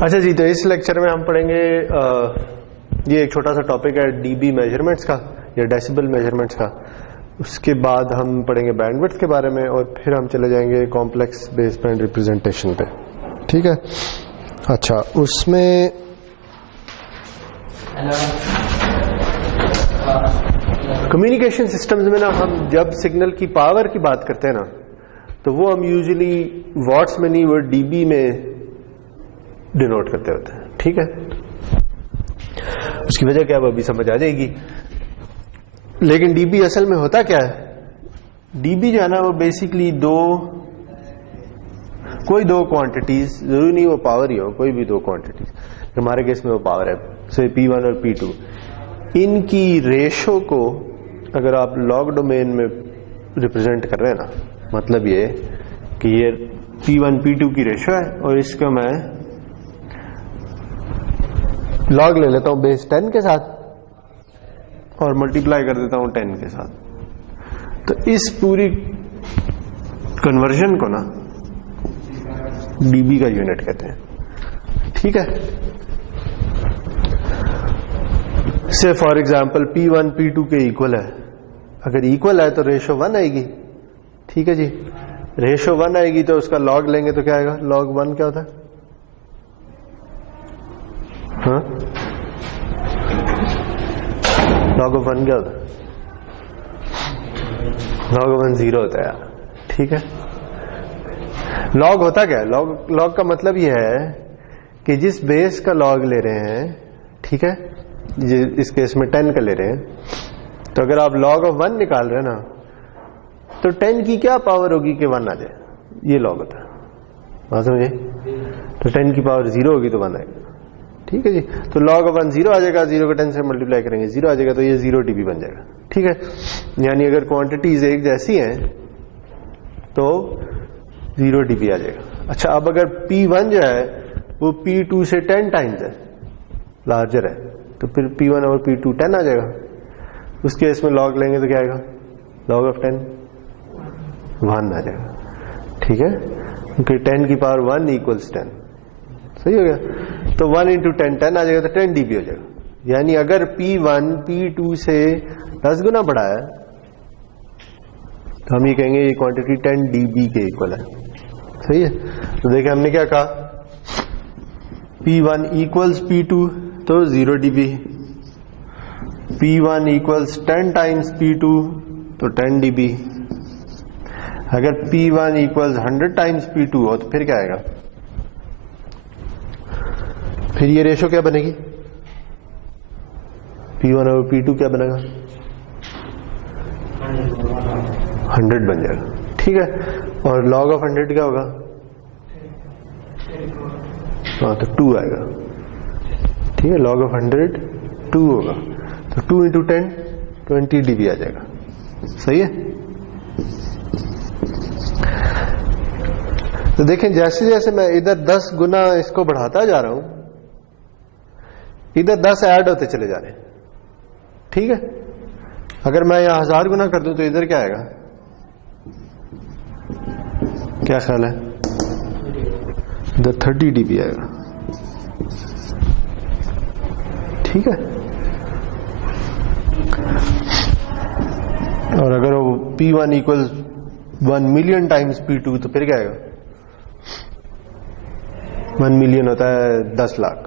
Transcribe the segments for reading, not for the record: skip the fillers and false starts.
अच्छा जी, तो इस लेक्चर में हम पढ़ेंगे ये एक छोटा सा टॉपिक है डीबी मेजरमेंट्स का या डेसिबल मेजरमेंट्स का। उसके बाद हम पढ़ेंगे बैंडविड्थ के बारे में और फिर हम चले जाएंगे कॉम्प्लेक्स बेसबैंड रिप्रेजेंटेशन पे। ठीक है। अच्छा, उसमें कम्युनिकेशन सिस्टम्स में ना हम जब सिग्नल की पावर की बात करते हैं ना, तो वो हम यूजुअली वॉट्स में नहीं, वो डीबी में डिनोट करते होते हैं। ठीक है। उसकी वजह क्या है वो अभी समझ आ जाएगी। लेकिन डीबी असल में होता क्या है? डीबी जो है ना वो बेसिकली कोई दो क्वांटिटीज, जरूरी नहीं वो पावर ही हो, कोई भी दो क्वांटिटीज, हमारे केस में वो पावर है, से P1 और P2, इनकी रेशो को अगर आप लॉग डोमेन में रिप्रेजेंट कर रहे हैं ना, मतलब ये कि ये P1 P2 की रेशो है और इसका मैं लॉग ले लेता हूं बेस 10 के साथ और मल्टीप्लाई कर देता हूं 10 के साथ, तो इस पूरी कन्वर्जन को ना डीबी का यूनिट कहते हैं। ठीक है। से फॉर एग्जांपल P1 P2 के इक्वल है, अगर इक्वल है तो रेशो 1 आएगी। ठीक है जी। रेशो 1 आएगी तो उसका लॉग लेंगे तो क्या आएगा? लॉग 1 क्या होता है? हाँ, लॉग ऑफ 1 क्या होता है? लॉग ऑफ 1 0 होता है यार। ठीक है। लॉग होता क्या है? लॉग का मतलब यह है कि जिस बेस का लॉग ले रहे हैं, ठीक है, इस केस में 10 का ले रहे हैं, तो अगर आप लॉग ऑफ 1 निकाल रहे हैं ना, तो 10 की क्या पावर होगी कि 1 आ जाए? ये लॉग होता है। बात समझे? तो 10 की पावर 0 होगी तो 1 आएगा। ठीक है जी। तो log ऑफ 1 0 आ जाएगा, 0 को 10 से मल्टीप्लाई करेंगे 0 आ जाएगा, तो ये 0 dB बन जाएगा। ठीक है। यानी अगर क्वांटिटीज एक जैसी हैं तो 0 dB आ जाएगा। अच्छा, अब अगर P1 जो है वो P2 से 10 टाइम्स है, लार्जर है, तो फिर P1 और P2 10 आ जाएगा। उस केस में log लेंगे तो क्या आएगा? log ऑफ 10 1 आ जाएगा। ठीक है। क्योंकि 10 की पावर 1 इक्वल्स 10। सही हो गया। तो 1 इंटू 10 10 आ जाएगा, तो 10 dB हो जाएगा। यानी अगर P1 P2 से 10 गुना बड़ा है तो हम ये कहेंगे ये क्वांटिटी 10 dB के इक्वल है। सही है। तो देखिए हमने क्या कहा, P1 इक्वल्स P2 तो 0 dB, P1 equals 10 times P2 तो 10 dB, अगर P1 इक्वल्स 100 टाइम्स P2 हो तो फिर क्या आएगा? फिर ये रेशो क्या बनेगी? P1 और P2 क्या बनेगा? 100 बन जाएगा। ठीक है। और log ऑफ 100 क्या होगा? हाँ, तो 2 आएगा। ठीक है। log ऑफ 100 2 होगा, तो 2 इंटू 10 20 dB आ जाएगा। सही है। तो देखें जैसे जैसे मैं इधर 10 गुना इसको बढ़ाता जा रहा हूं, इधर 10 ऐड होते चले जा रहे हैं। ठीक है। अगर मैं यहां 1000 गुना कर दूं तो इधर क्या आएगा? क्या ख्याल है? इधर 30 dB आएगा। ठीक है। और अगर वो P1 equal 1 million times P2 तो फिर क्या आएगा? 1 मिलियन होता है 10 लाख,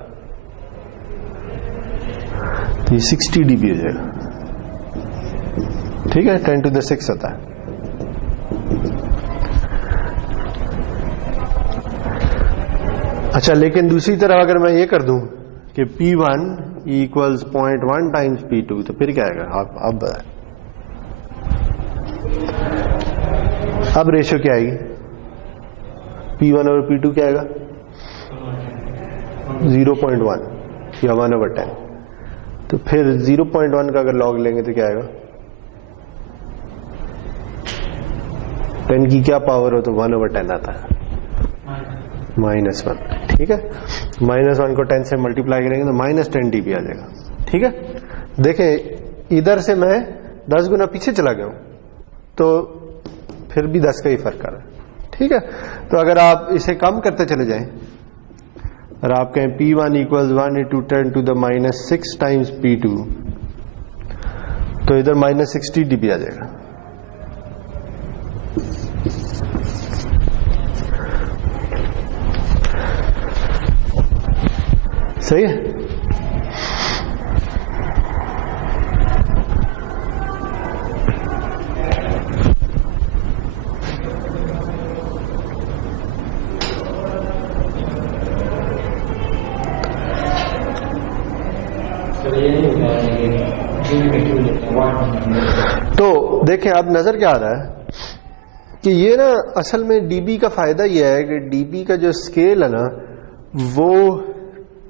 तो ये 60 dB हो जाएगा। ठीक है। 10 to the 6 होता है। अच्छा, लेकिन दूसरी तरफ अगर मैं ये कर दूं कि P1 इक्वल्स 0.1 टाइम्स P2 तो फिर क्या आएगा? आप बताएं। अब रेशियो क्या आएगी? P1 और P2 क्या आएगा? 0.1 या 1/10। तो फिर 0.1 का अगर लॉग लेंगे तो क्या आएगा? 10 की क्या पावर हो तो 1/10 आता है, -1। ठीक है। -1 को 10 से मल्टीप्लाई करेंगे तो -10 dB आ जाएगा। ठीक है। देखें इधर से मैं 10 गुना पीछे चला गया हूं, तो फिर भी 10 का ही फर्क आ रहा है, ठीक है। तो अगर आप इसे कम करते चले जाएं और आप कहें P1 equals 1 into 10 to the -6 times P2, तो इधर -60 dB आ जाएगा। सही है। तो देखें अब नजर क्या आ रहा है कि ये ना असल में डीबी का फायदा ये है कि डीबी का जो स्केल है ना वो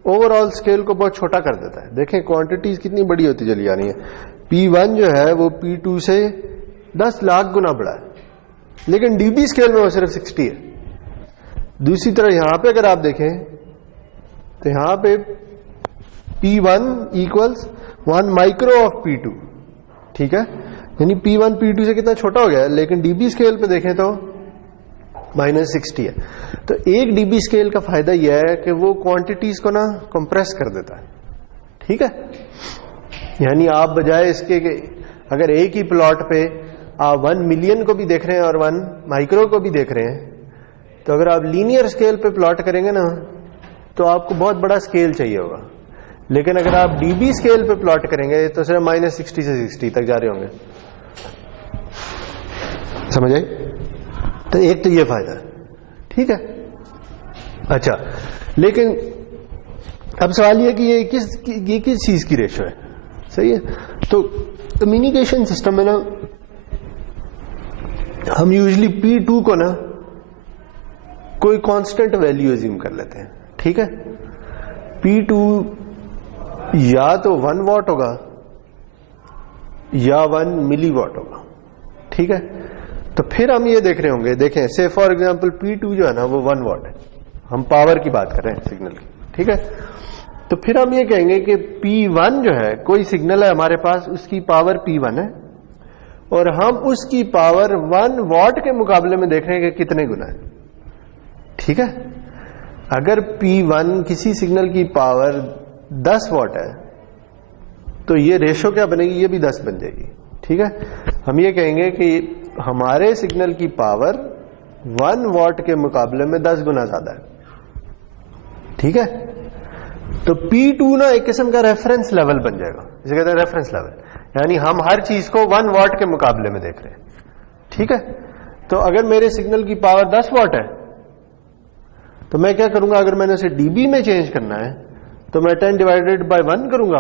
ओवरऑल स्केल को बहुत छोटा कर देता है। देखें क्वांटिटीज कितनी बड़ी होती चली जा रही है। P1 जो है वो P2 से 10 लाख गुना बड़ा है, लेकिन डीबी स्केल में वो सिर्फ 60 है। दूसरी तरह यहां पे अगर आप देखें तो यहां पे P1 equals 1 micro of P2, ठीक है, यानी P1 P2 से कितना छोटा हो गया, लेकिन डीबी स्केल पे देखें तो -60 है। तो एक डीबी स्केल का फायदा यह है कि वो क्वांटिटीज को ना कंप्रेस कर देता है, ठीक है। यानी आप बजाय इसके कि अगर एक ही प्लॉट पे आप 1 मिलियन को भी देख रहे हैं और 1 माइक्रो को भी देख रहे हैं, तो अगर आप लीनियर स्केल पे प्लॉट करेंगे ना तो आपको बहुत बड़ा स्केल चाहिए होगा, लेकिन अगर आप डीबी स्केल पे प्लॉट करेंगे तो सिर्फ -60 से 60 तक जा रहे होंगे। समझ आई? तो एक तो ये फायदा है, ठीक है। अच्छा, लेकिन अब सवाल ये कि ये किस चीज की रेशो है, सही है। तो कम्युनिकेशन सिस्टम में ना हम यूजुअली P2 को ना कोई कांस्टेंट वैल्यू अज्यूम कर लेते हैं, ठीक है। P2 या तो 1 वॉट होगा या 1 मिली वॉट होगा, ठीक है। तो फिर हम ये देख रहे होंगे, देखें से फॉर एग्जांपल P2 जो है ना वो 1 वॉट है, हम पावर की बात कर रहे हैं सिग्नल की, ठीक है। तो फिर हम ये कहेंगे कि P1 जो है कोई सिग्नल है हमारे पास, उसकी पावर P1 है और हम उसकी पावर 1 वॉट के मुकाबले में देख रहे हैं कि कितने गुना है, ठीक है। अगर P1 किसी सिग्नल की पावर 10 वॉट है तो ये रेशो क्या बनेगी, ये भी 10 बन जाएगी, ठीक है। हम ये कहेंगे कि हमारे सिग्नल की पावर 1 वॉट के मुकाबले में 10 गुना ज्यादा है, ठीक है। तो P2 ना एक किस्म का रेफरेंस लेवल बन जाएगा, इसे कहते हैं रेफरेंस लेवल, यानी हम हर चीज को 1 वॉट के मुकाबले में देख रहे हैं, ठीक है। तो अगर मेरे सिग्नल की पावर 10 वॉट है तो मैं क्या करूंगा, अगर मैंने उसे डीबी में चेंज करना है तो मैं 10 डिवाइडेड बाय 1 करूंगा,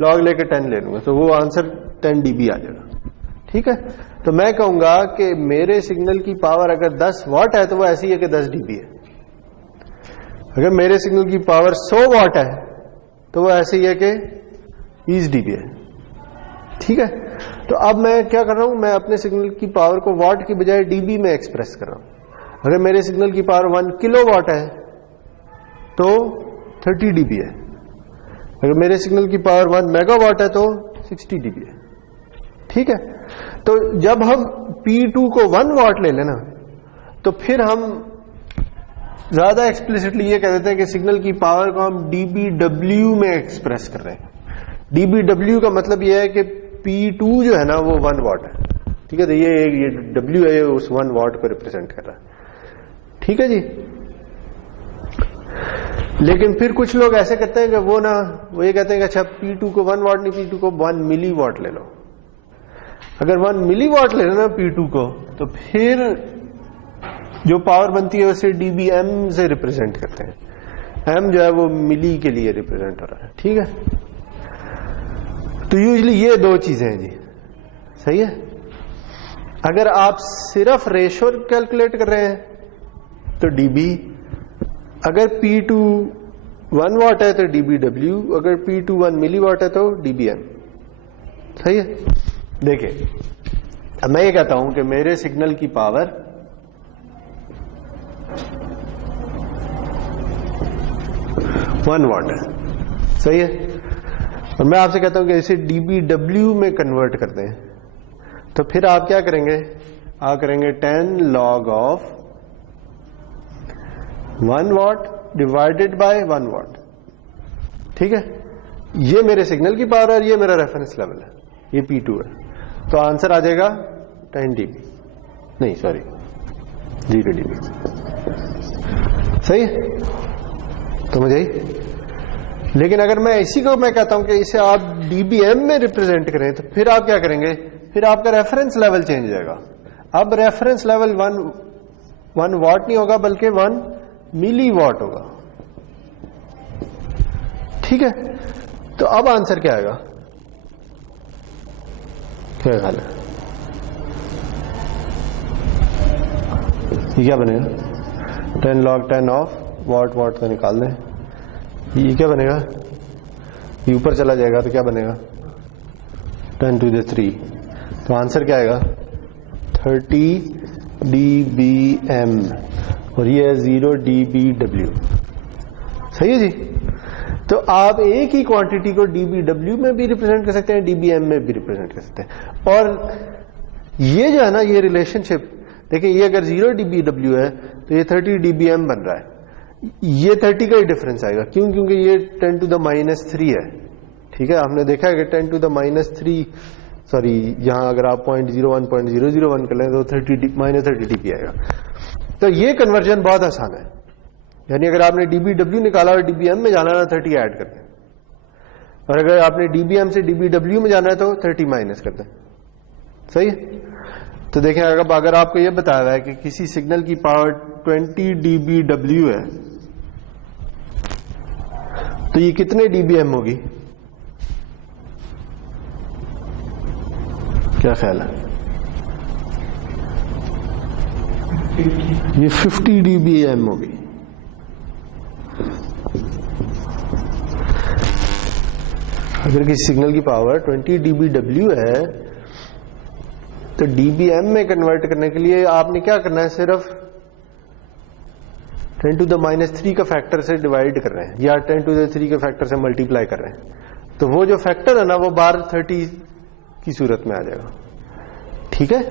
लॉग लेके 10 ले लूंगा, तो वो आंसर 10 डीबी आ जाएगा, ठीक है। तो मैं कहूंगा कि मेरे सिग्नल की पावर अगर 10 वॉट है तो वो ऐसी है कि 10 डीबी है। अगर मेरे सिग्नल की पावर 100 वॉट है तो वो ऐसे ही है कि 20 डीबी है, ठीक है। तो अब मैं क्या कर रहा हूं, मैं अपने सिग्नल की पावर को वॉट की बजाय डीबी में एक्सप्रेस कर रहा हूं। अगर मेरे सिग्नल की पावर 1 किलो वॉट है तो 30 डीबी है, अगर मेरे सिग्नल की पावर 1 मेगावाट है तो 60 डीबी है, ठीक है। तो जब हम P2 को 1 वॉट ले लेना तो फिर हम ज्यादा एक्सप्लिसिटली ये कह देते हैं कि सिग्नल की पावर को हम dBW में एक्सप्रेस कर रहे हैं। dBW का मतलब यह है कि P2 जो है ना वो 1 वॉट है, ठीक है। तो ये W है, उस 1 वॉट को रिप्रेजेंट कर रहा है, ठीक है जी। लेकिन फिर कुछ लोग ऐसे कहते हैं कि वो ये कहते हैं कि अच्छा P2 को 1 वॉट नहीं, P2 को 1 मिली वॉट ले लो। अगर 1 मिली वॉट ले लेना P2 को तो फिर जो पावर बनती है उसे dBm से रिप्रेजेंट करते हैं। m जो है वो मिली के लिए रिप्रेजेंट हो रहा है, ठीक है। तो यूजुअली ये दो चीजें हैं जी, सही है। अगर आप सिर्फ रेशो कैलकुलेट कर रहे हैं तो dB, अगर P2 1 वॉट है तो dBW, अगर P2 1 मिली वॉट है तो dBm, सही है। देखिए अब मैं ये कहता हूं कि मेरे सिग्नल की पावर 1 वॉट है, सही है। और मैं आपसे कहता हूं कि इसे dBW में कन्वर्ट करते हैं, तो फिर आप क्या करेंगे, आप करेंगे 10 log of 1 watt divided by 1 watt। ठीक है, ये मेरे सिग्नल की पावर है और ये मेरा रेफरेंस लेवल है, ये P2 है। तो आंसर आ जाएगा 10 dB, नहीं सॉरी 0 dB। सही है, तो मुझे लेकिन अगर मैं इसी को मैं कहता हूं कि इसे आप dBm में रिप्रेजेंट करें तो फिर आप क्या करेंगे, फिर आपका रेफरेंस लेवल चेंज हो जाएगा। अब रेफरेंस लेवल 1 watt नहीं होगा बल्कि 1 milliwatt होगा। ठीक है, तो अब आंसर क्या आएगा, क्या ख्याल है, ये क्या बनेगा, 10 log 10 ऑफ watt तो निकाल दें, ये क्या बनेगा, ये ऊपर चला जाएगा तो क्या बनेगा 10 to the 3, तो आंसर क्या आएगा 30 dBm और ये है 0 dBW। सही है जी। तो आप एक ही क्वांटिटी को dBW में भी रिप्रेजेंट कर सकते हैं, dBm में भी रिप्रेजेंट कर सकते हैं। और ये जो है ना, ये रिलेशनशिप देखिए, ये अगर 0 dBW है तो ये 30 dBm बन रहा है, ये 30 का ही डिफरेंस आएगा। क्यों, क्योंकि ये 10 to the -3 है। ठीक है, आपने देखा है कि 10 to the -3 सॉरी, यहां अगर आप 0.01.001 कर लें तो 30 dB आएगा। तो ये कन्वर्जन बहुत आसान है, यानी अगर आपने dBW निकाला और dBm में जाना है 30 ऐड कर दें, और अगर आपने dBm से dBW में जाना है तो 30 माइनस कर दें। सही है, तो देखें अगर आपको यह बताया हुआ है कि किसी सिग्नल की पावर 20 dBW है तो ये कितने dBm होगी, क्या ख्याल है, ये 50 dBm होगी। अगर किसी सिग्नल की पावर 20 dBW है तो dBm में कन्वर्ट करने के लिए आपने क्या करना है, सिर्फ 10 to the -3 का फैक्टर से डिवाइड कर रहे हैं या 10 to the 3 के फैक्टर से मल्टीप्लाई कर रहे हैं, तो वो जो फैक्टर है ना वो बार 30 की सूरत में आ जाएगा। ठीक है,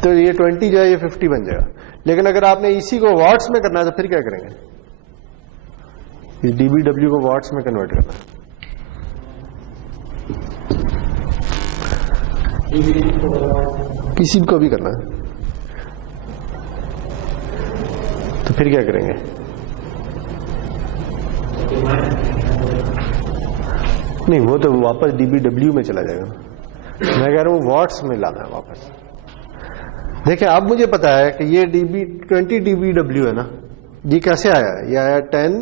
तो ये 20 जो है ये 50 बन जाएगा। लेकिन अगर आपने इसी को वॉट्स में करना है तो फिर क्या करेंगे, इस dBW को वॉट्स में कन्वर्ट करना है। किसी को भी करना है तो फिर क्या करेंगे, नहीं वो तो वापस dBW में चला जाएगा। मैं कह रहा हूं वॉट्स में लाना है वापस। देखिए अब मुझे पता है कि ये 20 dBW है ना, ये कैसे आया, ये आया 10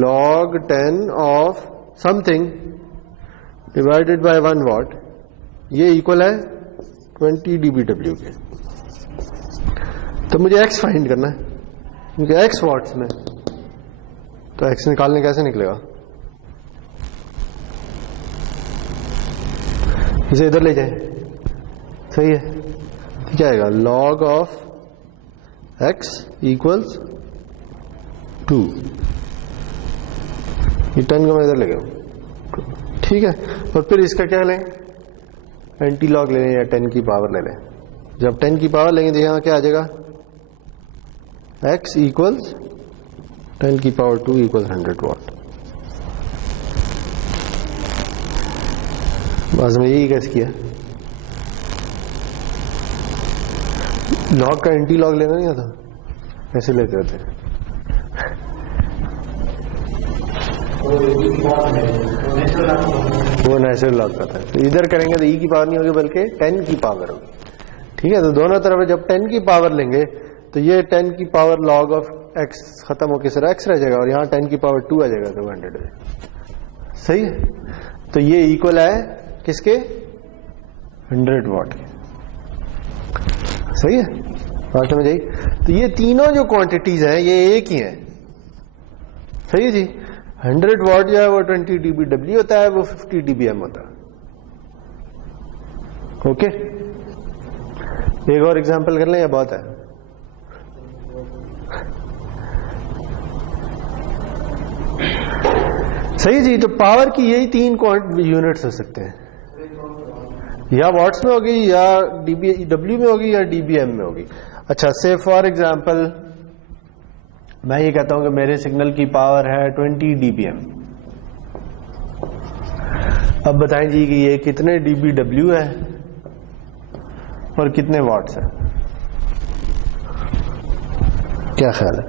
log 10 of something divided by 1 watt, ये इक्वल है 20 dBW के। तो मुझे x फाइंड करना है, क्योंकि x वॉट्स में, तो x निकालने कैसे निकलेगा, इसे इधर ले जाए। सही है, तो क्या आएगा, log ऑफ x इक्वल्स 2, ये 10 को मैं इधर ले गया। ठीक है, और फिर इसका क्या लें, एंटी लॉग ले लें या 10 की पावर ले लें। जब 10 की पावर लेंगे तो यहां क्या आ जाएगा, x इक्वल्स 10 की पावर 2 इक्वल्स 100 वाट। बस मैं यही कैसे किया, लॉग का एंटी लॉग लेना नहीं आता, ऐसे लेते रहते हैं। वो नेचुरल लॉग का था, तो इधर करेंगे तो e की पावर नहीं होगी बल्कि 10 की पावर होगी। ठीक है, तो दोनों तरफ जब 10 की पावर लेंगे तो ये 10 की पावर log ऑफ x खत्म होकर सिर्फ x रह जाएगा और यहाँ 10 की पावर 2 आ जाएगा तो 100 हो जाएगा। सही है, तो ये इक्वल है किसके, 100 वाट के। सही है, बात समझ आई। तो ये तीनों जो क्वांटिटीज हैं ये एक ही हैं। सही है जी, 100 वाट जो है वो 20 dBW होता है, वो 50 dBm होता है। ओके, एक और एग्जांपल कर लें या बहुत है, सही जी। तो पावर की यही 3 यूनिट्स हो सकते हैं, या वॉट्स में होगी या डब्ल्यू में होगी या डीबीएम में होगी। अच्छा, से फॉर एग्जांपल मैं ये कहता हूं कि मेरे सिग्नल की पावर है 20 डीबीएम। अब बताएं जी कि ये कितने डीबीडब्ल्यू है और कितने वॉट्स है, क्या ख्याल है?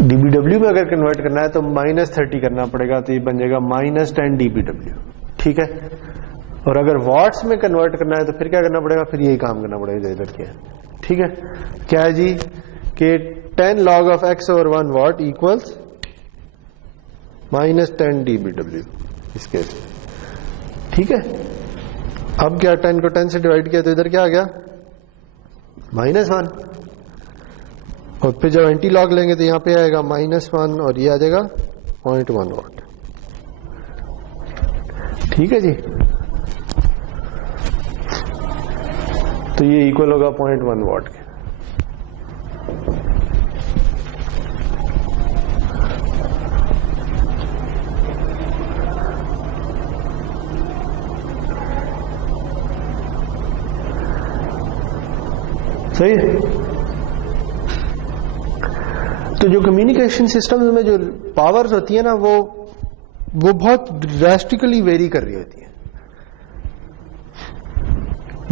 डीबीडब्ल्यू में अगर कन्वर्ट करना है तो -30 करना पड़ेगा, तो ये बन जाएगा -10 डीबीडब्ल्यू। ठीक है। और अगर वॉट्स में कन्वर्ट करना है तो फिर क्या करना पड़ेगा, फिर यही काम करना पड़ेगा इधर क्या। ठीक है, क्या है जी कि 10 log of x over 1 watt equals -10 DBW इस केस में। ठीक है। अब क्या 10 को 10 से डिवाइड किया तो इधर क्या आ गया -1, और फिर जब एंटी लॉग लेंगे तो यहां पे आएगा -1 और ये आ जाएगा 0.1 वाट। ठीक है जी, तो ये इक्वल होगा 0.1 वाट के। सही है। तो जो कम्युनिकेशन सिस्टम में जो पावर्स होती है ना, वो बहुत ड्रास्टिकली वेरी कर रही होती है।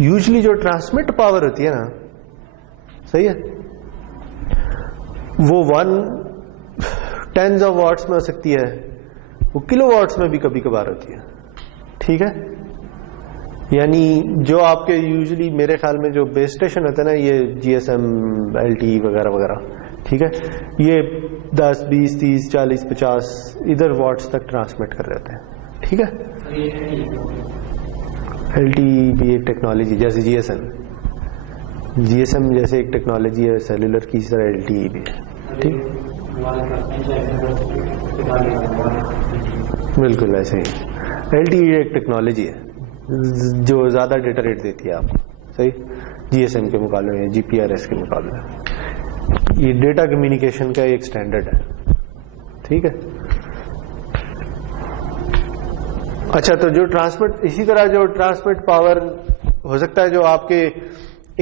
यूजुअली जो ट्रांसमिट पावर होती है ना, सही है, वो 10s of watts में हो सकती है, वो किलोवाट्स में भी कभी कभार होती है। ठीक है। यानी जो आपके यूजुअली मेरे ख्याल में जो बेस स्टेशन होते हैं ना, ये जीएसएम, एलटीई वगैरह वगैरह, ठीक है, ये 10, 20, 30, 40, 50 इधर वॉट्स तक ट्रांसमिट कर रहे होते हैं। ठीक है। एलटीई भी एक टेक्नोलॉजी, जैसे जीएसएम जैसे एक टेक्नोलॉजी है सेलुलर की, इस तरह एलटीई भी है। ठीक, बिल्कुल ऐसे ही एलटीई एक टेक्नोलॉजी है जो ज्यादा डेटा रेट देती है आपको, सही, जीएसएम के मुकाबले में, जीपीआरएस के मुकाबले में। ये डेटा कम्युनिकेशन का एक स्टैंडर्ड है। ठीक है। अच्छा, तो जो ट्रांसमिट, इसी तरह जो ट्रांसमिट पावर हो सकता है, जो आपके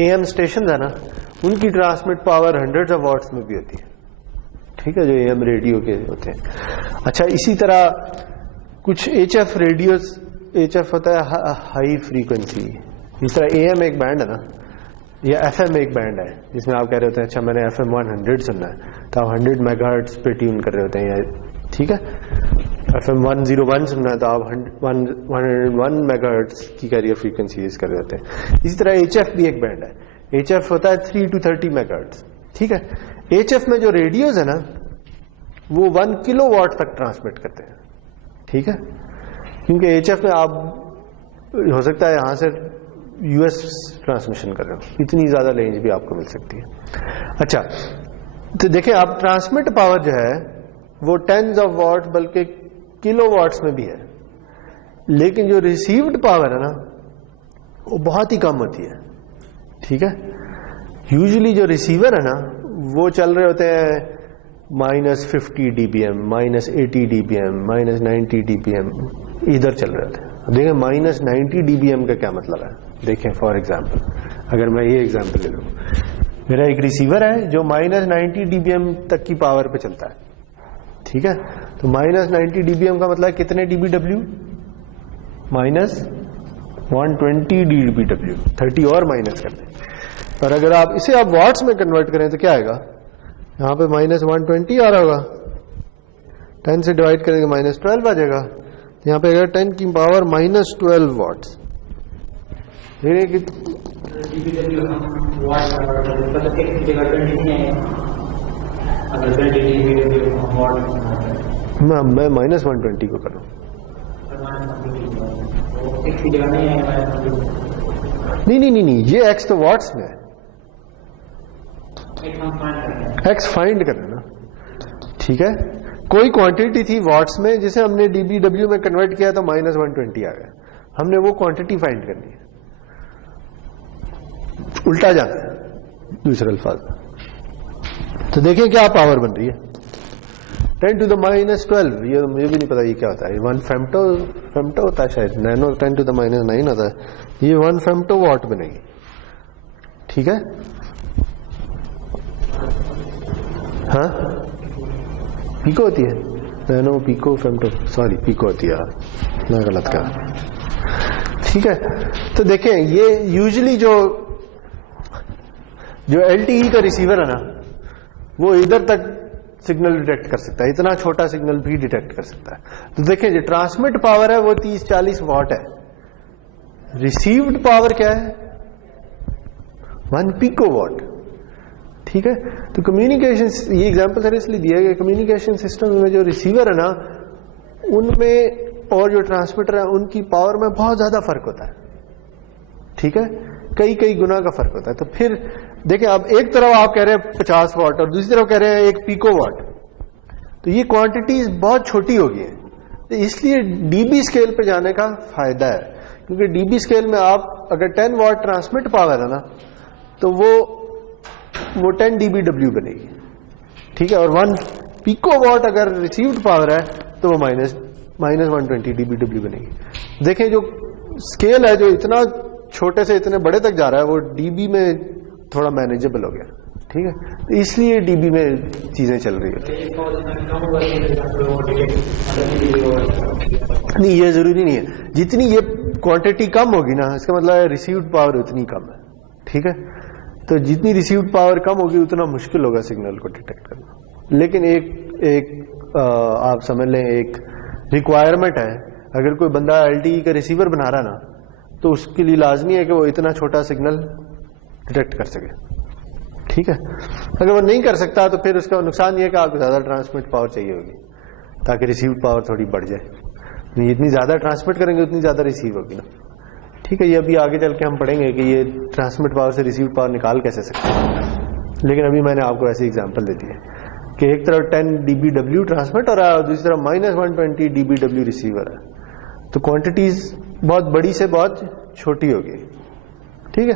एएम स्टेशन है ना, उनकी transmit power 100s of watts में भी होती है। ठीक है, जो एएम रेडियो के होते हैं। अच्छा, इसी तरह कुछ एचएफ रेडियोस, एचएफ होता है हाई फ्रीक्वेंसी, इस तरह एएम एक बैंड है ना, या एफएम एक बैंड है, जिसमें आप कह रहे होते हैं अच्छा मैंने एफएम 100 सुनना है, तो आप 100 मेगाहर्ट्ज पे ट्यून कर रहे होते हैं, या ठीक है, एफएम 101 सुनना है तो आप 101 मेगाहर्ट्ज की कैरियर फ्रीक्वेंसी यूज कर रहे होते हैं। इसी तरह एचएफ भी एक बैंड है, एचएफ होता है 3 to 30 मेगाहर्ट्ज। ठीक है। एचएफ में जो रेडियोज है ना, वो 1 किलोवाट तक ट्रांसमिट करते हैं। ठीक है, क्योंकि एचएफ में आप हो सकता है यहां से यूएस ट्रांसमिशन कर रहे हो, इतनी ज्यादा रेंज भी आपको मिल सकती है। अच्छा, तो देखिए आप ट्रांसमिट पावर जो है वो 10s of watts बल्कि किलोवाट्स में भी है, लेकिन जो रिसीव्ड पावर है ना, वो बहुत ही कम होती है। ठीक है। यूजुअली जो रिसीवर है ना, वो चल रहे होते हैं -50 dBm, -80 dBm, -90 dBm, इधर चल रहे होते हैं। देखें -90 dBm का क्या मतलब है। देखें फॉर एग्जांपल, अगर मैं ये एग्जांपल ले लूं, मेरा एक रिसीवर है जो -90 dBm तक की पावर पे चलता है। ठीक है, तो -90 dBm का मतलब कितने dBW, -120 dBW, 30 और माइनस कर दें। और अगर आप इसे आप वॉट्स में कन्वर्ट करें तो क्या आएगा, यहां पे -120 आ रहा होगा, 10 से डिवाइड करेंगे -12 आ जाएगा, यहां पे अगर 10 की पावर -12 वॉट्स। मैं -120 को करूं, नहीं, ये एक्स तो वॉट्स में है, एक्स फाइंड करना ना। ठीक है, कोई क्वांटिटी थी वॉट्स में जिसे हमने डीबीडब्ल्यू में कन्वर्ट किया तो -120 आ गया, हमने वो क्वांटिटी फाइंड करनी है। उल्टा जाना है दूसरे अल्फाज में। तो देखिए क्या पावर बन रही है, 10 to the minus 12, ये मुझे भी नहीं पता ये क्या होता है। 1 फेम्टो होता है शायद, नैनो 10 to the minus 9 होता है। ये 1 फेम्टो वॉट बनेगी, ठीक है। हाँ, पीको होती है, nano pico femto, sorry pico होती है यार, मैं गलत कहा, ठीक है। तो देखें ये यूजुअली जो LTE का रिसीवर है ना, वो इधर तक सिग्नल डिटेक्ट कर सकता है, इतना छोटा सिग्नल भी डिटेक्ट कर सकता है। तो देखें जो ट्रांसमिट पावर है वो 30-40 वॉट है, रिसीव्ड पावर क्या है 1 पिको वॉट, ठीक है। तो कम्युनिकेशन, ये एग्जांपल सर इसलिए दिया गया, कम्युनिकेशन सिस्टम में जो रिसीवर है ना उनमें और जो ट्रांसमीटर है उनकी पावर में बहुत ज्यादा फर्क होता है, ठीक है, कई गुना का फर्क होता है। तो फिर देखिए अब एक तरफ आप कह रहे हैं 50 वॉट और दूसरी तरफ कह रहे हैं 1 पिको वॉट, तो ये क्वांटिटीज बहुत छोटी होगी है। तो इसलिए डीबी स्केल पे जाने का फायदा है, क्योंकि डीबी स्केल में आप अगर 10 वॉट ट्रांसमिट पावर है ना तो वो 10 dBW बनेगी, ठीक है, और 1 पिको वॉट अगर रिसीव्ड पावर है तो वो माइनस 120 dBW बनेगी। देखें जो स्केल है जो इतना छोटे से इतने बड़े तक जा रहा है वो डीबी में थोड़ा मैनेजेबल हो गया, ठीक है। तो इसलिए डीबी में चीजें चल रही है। नहीं, ये जरूरी नहीं है, जितनी ये क्वांटिटी कम होगी ना इसका मतलब है रिसीव्ड पावर उतनी कम है, ठीक है। तो जितनी रिसीव्ड पावर कम होगी उतना मुश्किल होगा सिग्नल को डिटेक्ट करना। लेकिन एक आप समझ लें एक रिक्वायरमेंट है, अगर कोई बंदा LTE का रिसीवर बना रहा ना तो उसके लिए लाजमी है कि वो इतना छोटा सिग्नल डिटेक्ट कर सके, ठीक है। अगर वो नहीं कर सकता तो फिर उसका नुकसान ये है कि आपको ज्यादा ट्रांसमिट पावर चाहिए होगी ताकि रिसीव्ड पावर थोड़ी बढ़ जाए। जितनी ज्यादा ट्रांसमिट करेंगे उतनी ज्यादा रिसीव होगी ना, ठीक है। ये अभी आगे चल के हम पढ़ेंगे कि ये ट्रांसमिट पावर से रिसीव पावर निकाल कैसे सकते हैं, लेकिन अभी मैंने आपको ऐसी एग्जांपल दे दी है कि एक तरफ 10 dBW ट्रांसमिट हो रहा है और दूसरी तरफ -120 dBW रिसीवर है, तो क्वांटिटीज बहुत बड़ी से बहुत छोटी होगी, ठीक है।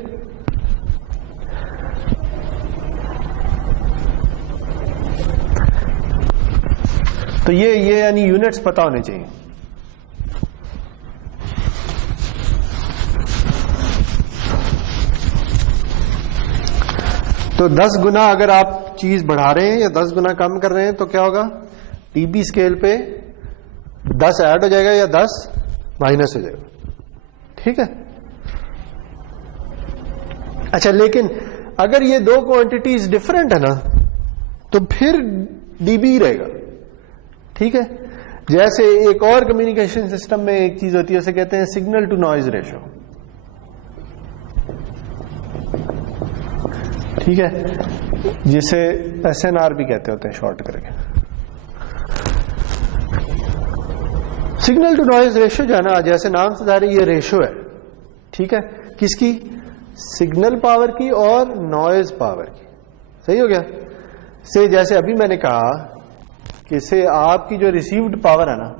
तो ये यानी यूनिट्स पता होने चाहिए। तो 10 गुना अगर आप चीज बढ़ा रहे हैं या 10 गुना कम कर रहे हैं तो क्या होगा, डीबी स्केल पे 10 ऐड हो जाएगा या 10 माइनस हो जाएगा, ठीक है। अच्छा, लेकिन अगर ये दो क्वांटिटीज डिफरेंट है ना तो फिर डीबी रहेगा, ठीक है। जैसे एक और कम्युनिकेशन सिस्टम में एक चीज होती है उसे कहते हैं सिग्नल टू नॉइज रेशो, ठीक है, जिसे SNR भी कहते होते हैं शॉर्ट करके। सिग्नल टू नॉइज रेशो जो है ना, जैसे नाम से जारी ये रेशो है, ठीक है, किसकी, सिग्नल पावर की और नॉइज पावर की, सही हो गया। से जैसे अभी मैंने कहा कि से आपकी जो रिसीव्ड पावर है ना,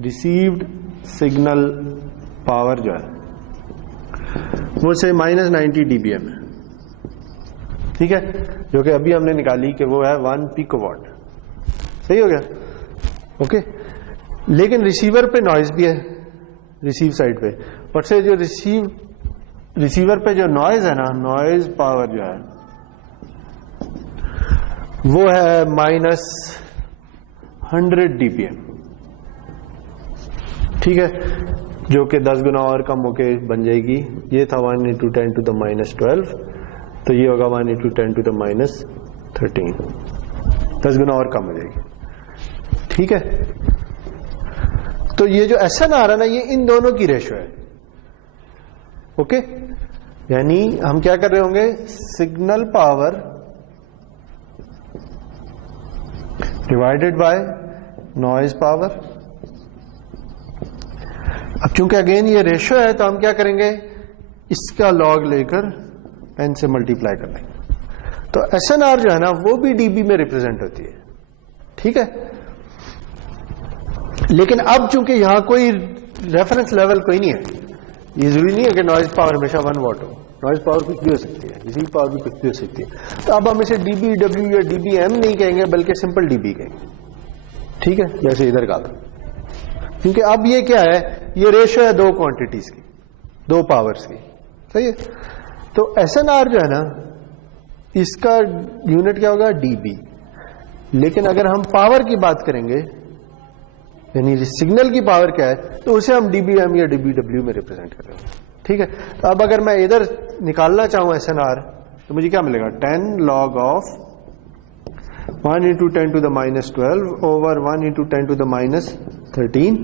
रिसीव्ड सिग्नल पावर जो है वो से -90 dBm है, ठीक है, जो कि अभी हमने निकाली कि वो है 1 पिको वॉट, सही हो गया, ओके। लेकिन रिसीवर पे नॉइज भी है, रिसीव साइड पे, और से जो रिसीवर पे जो नॉइज है ना, नॉइज पावर जो है वो है -100 dBm, ठीक है, जो कि 10 गुना और कम होके बन जाएगी। ये था 1 × 10⁻12, तो ये होगा 1 × 10⁻13, 10 गुना और कम हो जाएगी, ठीक है। तो ये जो SNR है ना, ये इन दोनों की रेशो है, ओके। यानी हम क्या कर रहे होंगे, signal power divided by noise power. अब चूंकि अगेन ये रेशो है तो हम क्या करेंगे, इसका लॉग लेकर n से मल्टीप्लाई कर देंगे। तो SNR जो है ना वो भी dB में रिप्रेजेंट होती है, ठीक है। लेकिन अब चूंकि यहां कोई रेफरेंस लेवल कोई नहीं है, ये जरूरी नहीं है कि नॉइज पावर हमेशा 1 वॉट हो, नॉइज पावर कुछ भी हो सकती है, रिसीव पावर भी कुछ भी हो सकती है। तो अब हम इसे dBW या dBm नहीं कहेंगे बल्कि सिंपल dB कहेंगे, ठीक है, जैसे इधर का था, क्योंकि अब ये क्या है, ये रेशियो है दो क्वांटिटीज की, दो पावर्स की, सही है। तो SNR जो है ना, इसका यूनिट क्या होगा, dB। लेकिन अगर हम पावर की बात करेंगे, यानी सिग्नल की पावर क्या है, तो उसे हम dBm या dBW में रिप्रेजेंट कर रहे हैं, ठीक है। तो अब अगर मैं इधर निकालना चाहूं SNR, तो मुझे क्या मिलेगा, 10 log of 1 into 10 to the minus 12 over 1 into 10 to the minus 13।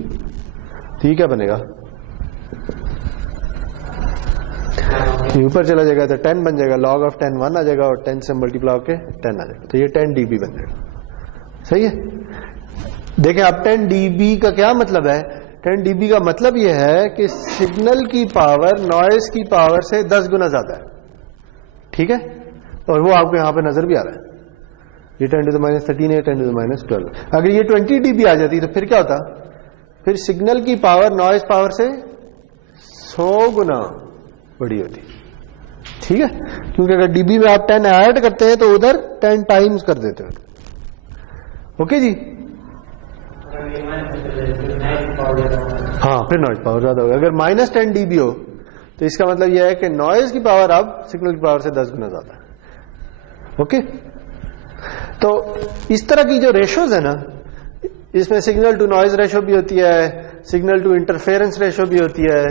तो ये क्या बनेगा, ये ऊपर चला जाएगा तो 10 बन जाएगा, log of 10 1 आ जाएगा और 10 से मल्टीप्लाई होके 10 आ जाएगा, तो ये 10 dB बन जाएगा, सही है। देखें अब 10 dB का क्या मतलब है, 10 dB का मतलब ये है कि सिग्नल की पावर नॉइज की पावर से 10 गुना ज्यादा है, ठीक है। और वो आपको यहां पे नजर भी आ रहा है, ये 10 to the minus 13 है, 10 to the minus 12। अगर ये 20 dB आ जाती तो फिर क्या होता, फिर सिग्नल की पावर नॉइज पावर से 100 गुना बड़ी होती, ठीक है। क्योंकि अगर dB में आप 10 ऐड करते हैं तो उधर 10 टाइम्स कर देते हो, ओके जी। हाँ, फिर नॉइज पावर ज्यादा होगा। अगर माइनस 10 dB हो तो इसका मतलब यह है कि नॉइज की पावर अब सिग्नल की पावर से 10 गुना ज्यादा है, ओके। तो इस तरह की जो रेशोज है ना, इसमें सिग्नल टू नॉइज रेशो भी होती है, सिग्नल टू इंटरफेरेंस रेशो भी होती है,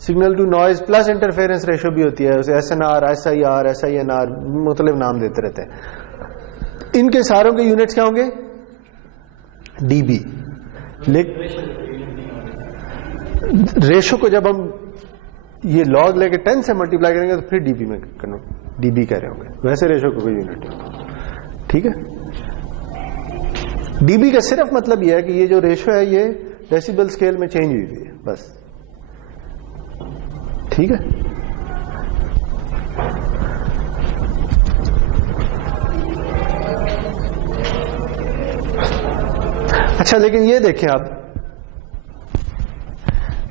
signal to noise plus interference ratio भी होती है, उसे SNR, SIR, SINR मुख्तलिफ नाम देते रहते हैं। इनके सारों के यूनिट्स क्या होंगे, dB। रेशो को जब हम ये लॉग लेके 10 से मल्टीप्लाई करेंगे तो फिर dB में dB कह रहे होंगे, वैसे रेशो को कोई यूनिट नहीं, ठीक है। dB का सिर्फ मतलब यह है कि ये जो रेशो है ये डेसिबल स्केल में चेंज हुई है, बस, ठीक है। अच्छा, लेकिन ये देखें आप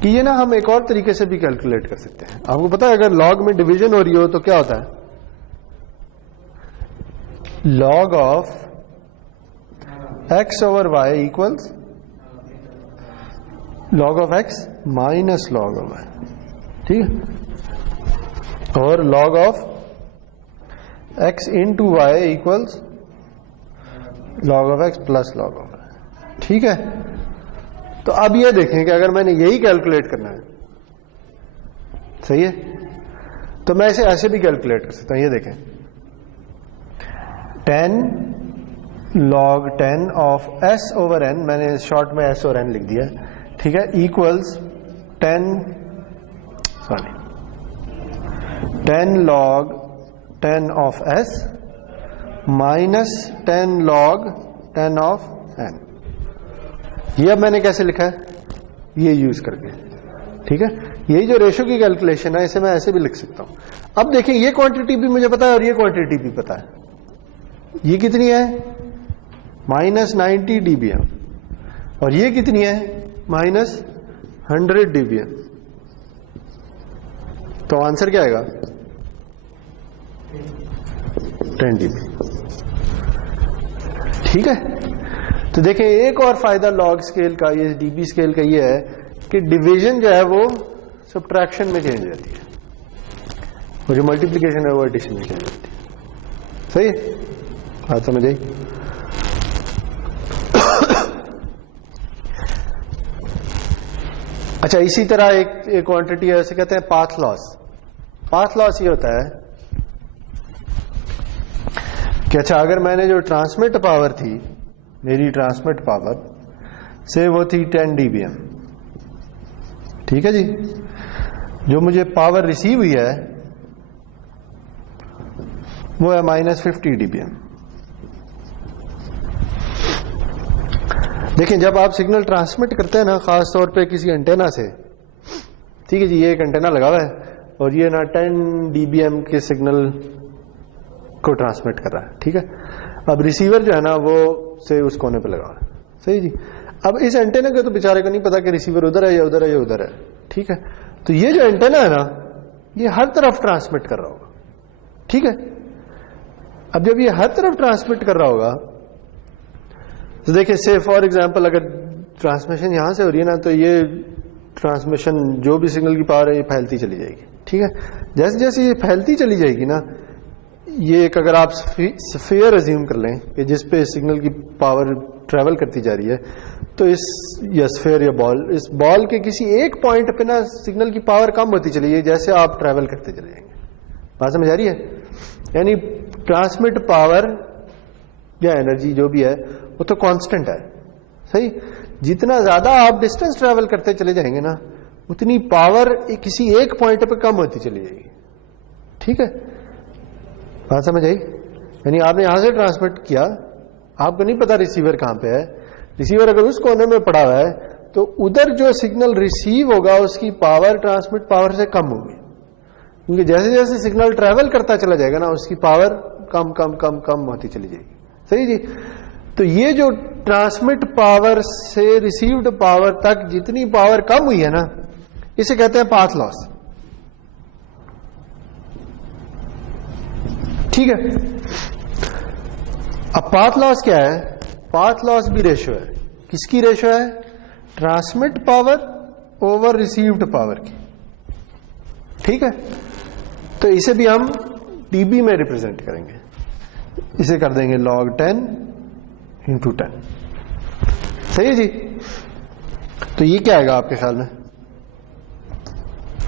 कि ये ना हम एक और तरीके से भी कैलकुलेट कर सकते हैं। आपको पता है अगर लॉग में डिवीजन हो रही हो तो क्या होता है, log of x over y equals log of x minus log of y, ठीक है। और log of x into y equals log of x plus log of y, ठीक है। तो अब ये देखें कि अगर मैंने यही कैलकुलेट करना है, सही है, तो मैं इसे ऐसे भी कैलकुलेट कर सकता हूं। ये देखें, 10 log 10 of s over n, मैंने शॉर्ट में s और n लिख दिया, ठीक है, equals 10 log 10 of s minus 10 log 10 of n। ये अब मैंने कैसे लिखा है, ये यूज करके, ठीक है। यही जो रेशो की कैलकुलेशन है इसे मैं ऐसे भी लिख सकता हूं। अब देखें, ये क्वांटिटी भी मुझे पता है और ये क्वांटिटी भी पता है। ये कितनी है, माइनस 90 dBm, और ये कितनी है, माइनस 100 dBm। तो आंसर क्या आएगा, 10 dB, ठीक है। तो देखें, एक और फायदा लॉग स्केल का, ये dB स्केल का ये है कि डिवीजन जो है वो सब्ट्रैक्शन में चेंज हो जाती है और जो मल्टीप्लिकेशन है वो एडिशन में चेंज होती है, सही है, बात समझ आई। अच्छा, इसी तरह एक क्वांटिटी है, उसे कहते हैं पाथ लॉस। पाथ लॉस ये होता है कि अच्छा, अगर मैंने जो ट्रांसमिट पावर थी, मेरी ट्रांसमिट पावर से वो थी 10 dBm, ठीक है जी, जो मुझे पावर रिसीव हुई है वो है माइनस 50 dBm। देखिए, जब आप सिग्नल ट्रांसमिट करते हैं ना, खास तौर पे किसी एंटेना से, ठीक है जी, ये एक एंटेना लगा हुआ है और ये ना 10 dBm के सिग्नल को ट्रांसमिट कर रहा है, ठीक है। अब रिसीवर जो है ना वो से उस कोने पे लगा हुआ है, सही जी। अब इस एंटेना को तो बेचारे को नहीं पता कि रिसीवर उधर है या उधर है या उधर है, ठीक है। तो ये जो एंटेना है ना, ये हर तरफ ट्रांसमिट कर रहा होगा, ठीक है। अब जब ये हर तरफ ट्रांसमिट कर रहा होगा तो देखिए से फॉर एग्जांपल अगर ट्रांसमिशन यहां से हो रही है ना, तो ये ट्रांसमिशन जो भी सिग्नल की पावर है ये फैलती चली जाएगी। ठीक है, जैसे जैसे ये फैलती चली जाएगी ना, ये एक अगर आप स्फीयर अज्यूम कर लें कि जिस पे सिग्नल की पावर ट्रेवल करती जा रही है, तो इस या स्फीयर या बॉल, इस बॉल के किसी एक पॉइंट पे ना सिग्नल की पावर कम होती चली जाएगी जैसे आप ट्रेवल करते चले जाएंगे। बात समझ आ रही है? यानी ट्रांसमिट पावर या एनर्जी जो भी है वो तो कांस्टेंट है, सही। जितना ज्यादा आप डिस्टेंस ट्रेवल करते चले जाएंगे ना, उतनी पावर किसी एक पॉइंट पे कम होती चली जाएगी। ठीक है, बात समझ आई? यानी आपने यहां से ट्रांसमिट किया, आपको नहीं पता रिसीवर कहां पे है, रिसीवर अगर उस कोने में पड़ा हुआ है तो उधर जो सिग्नल रिसीव होगा उसकी पावर ट्रांसमिट पावर से कम होगी, क्योंकि जैसे जैसे सिग्नल ट्रेवल करता चला जाएगा ना उसकी पावर कम कम कम कम होती चली जाएगी। सही जी। तो ये जो ट्रांसमिट पावर से रिसीव्ड पावर तक जितनी पावर कम हुई है ना, इसे कहते हैं पाथ लॉस। ठीक है, अब पाथ लॉस क्या है? पाथ लॉस भी रेशो है। किसकी रेशो है? Transmit power over received power की। ठीक है, तो इसे भी हम डीबी में रिप्रेजेंट करेंगे। इसे कर देंगे log 10 into 10। सही है जी। तो ये क्या आएगा आपके ख्याल में?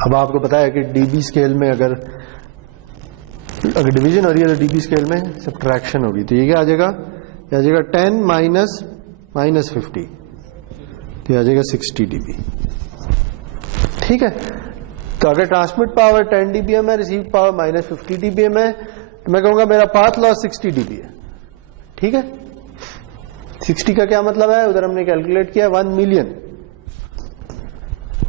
अब आपको पता है कि डीबी स्केल में अगर डिवीजन हो रही है तो डीबी स्केल में सब्ट्रैक्शन होगी। तो ये क्या आ जाएगा? ये आ जाएगा 10 माइनस 50, तो आ जाएगा 60 dB। ठीक है, तो अगर ट्रांसमिट पावर 10 dBm है, रिसीव पावर माइनस 50 dBm है, तो मैं कहूंगा मेरा पाथ लॉस 60 dB है। ठीक है, 60 का क्या मतलब है? उधर हमने कैलकुलेट किया 1 मिलियन।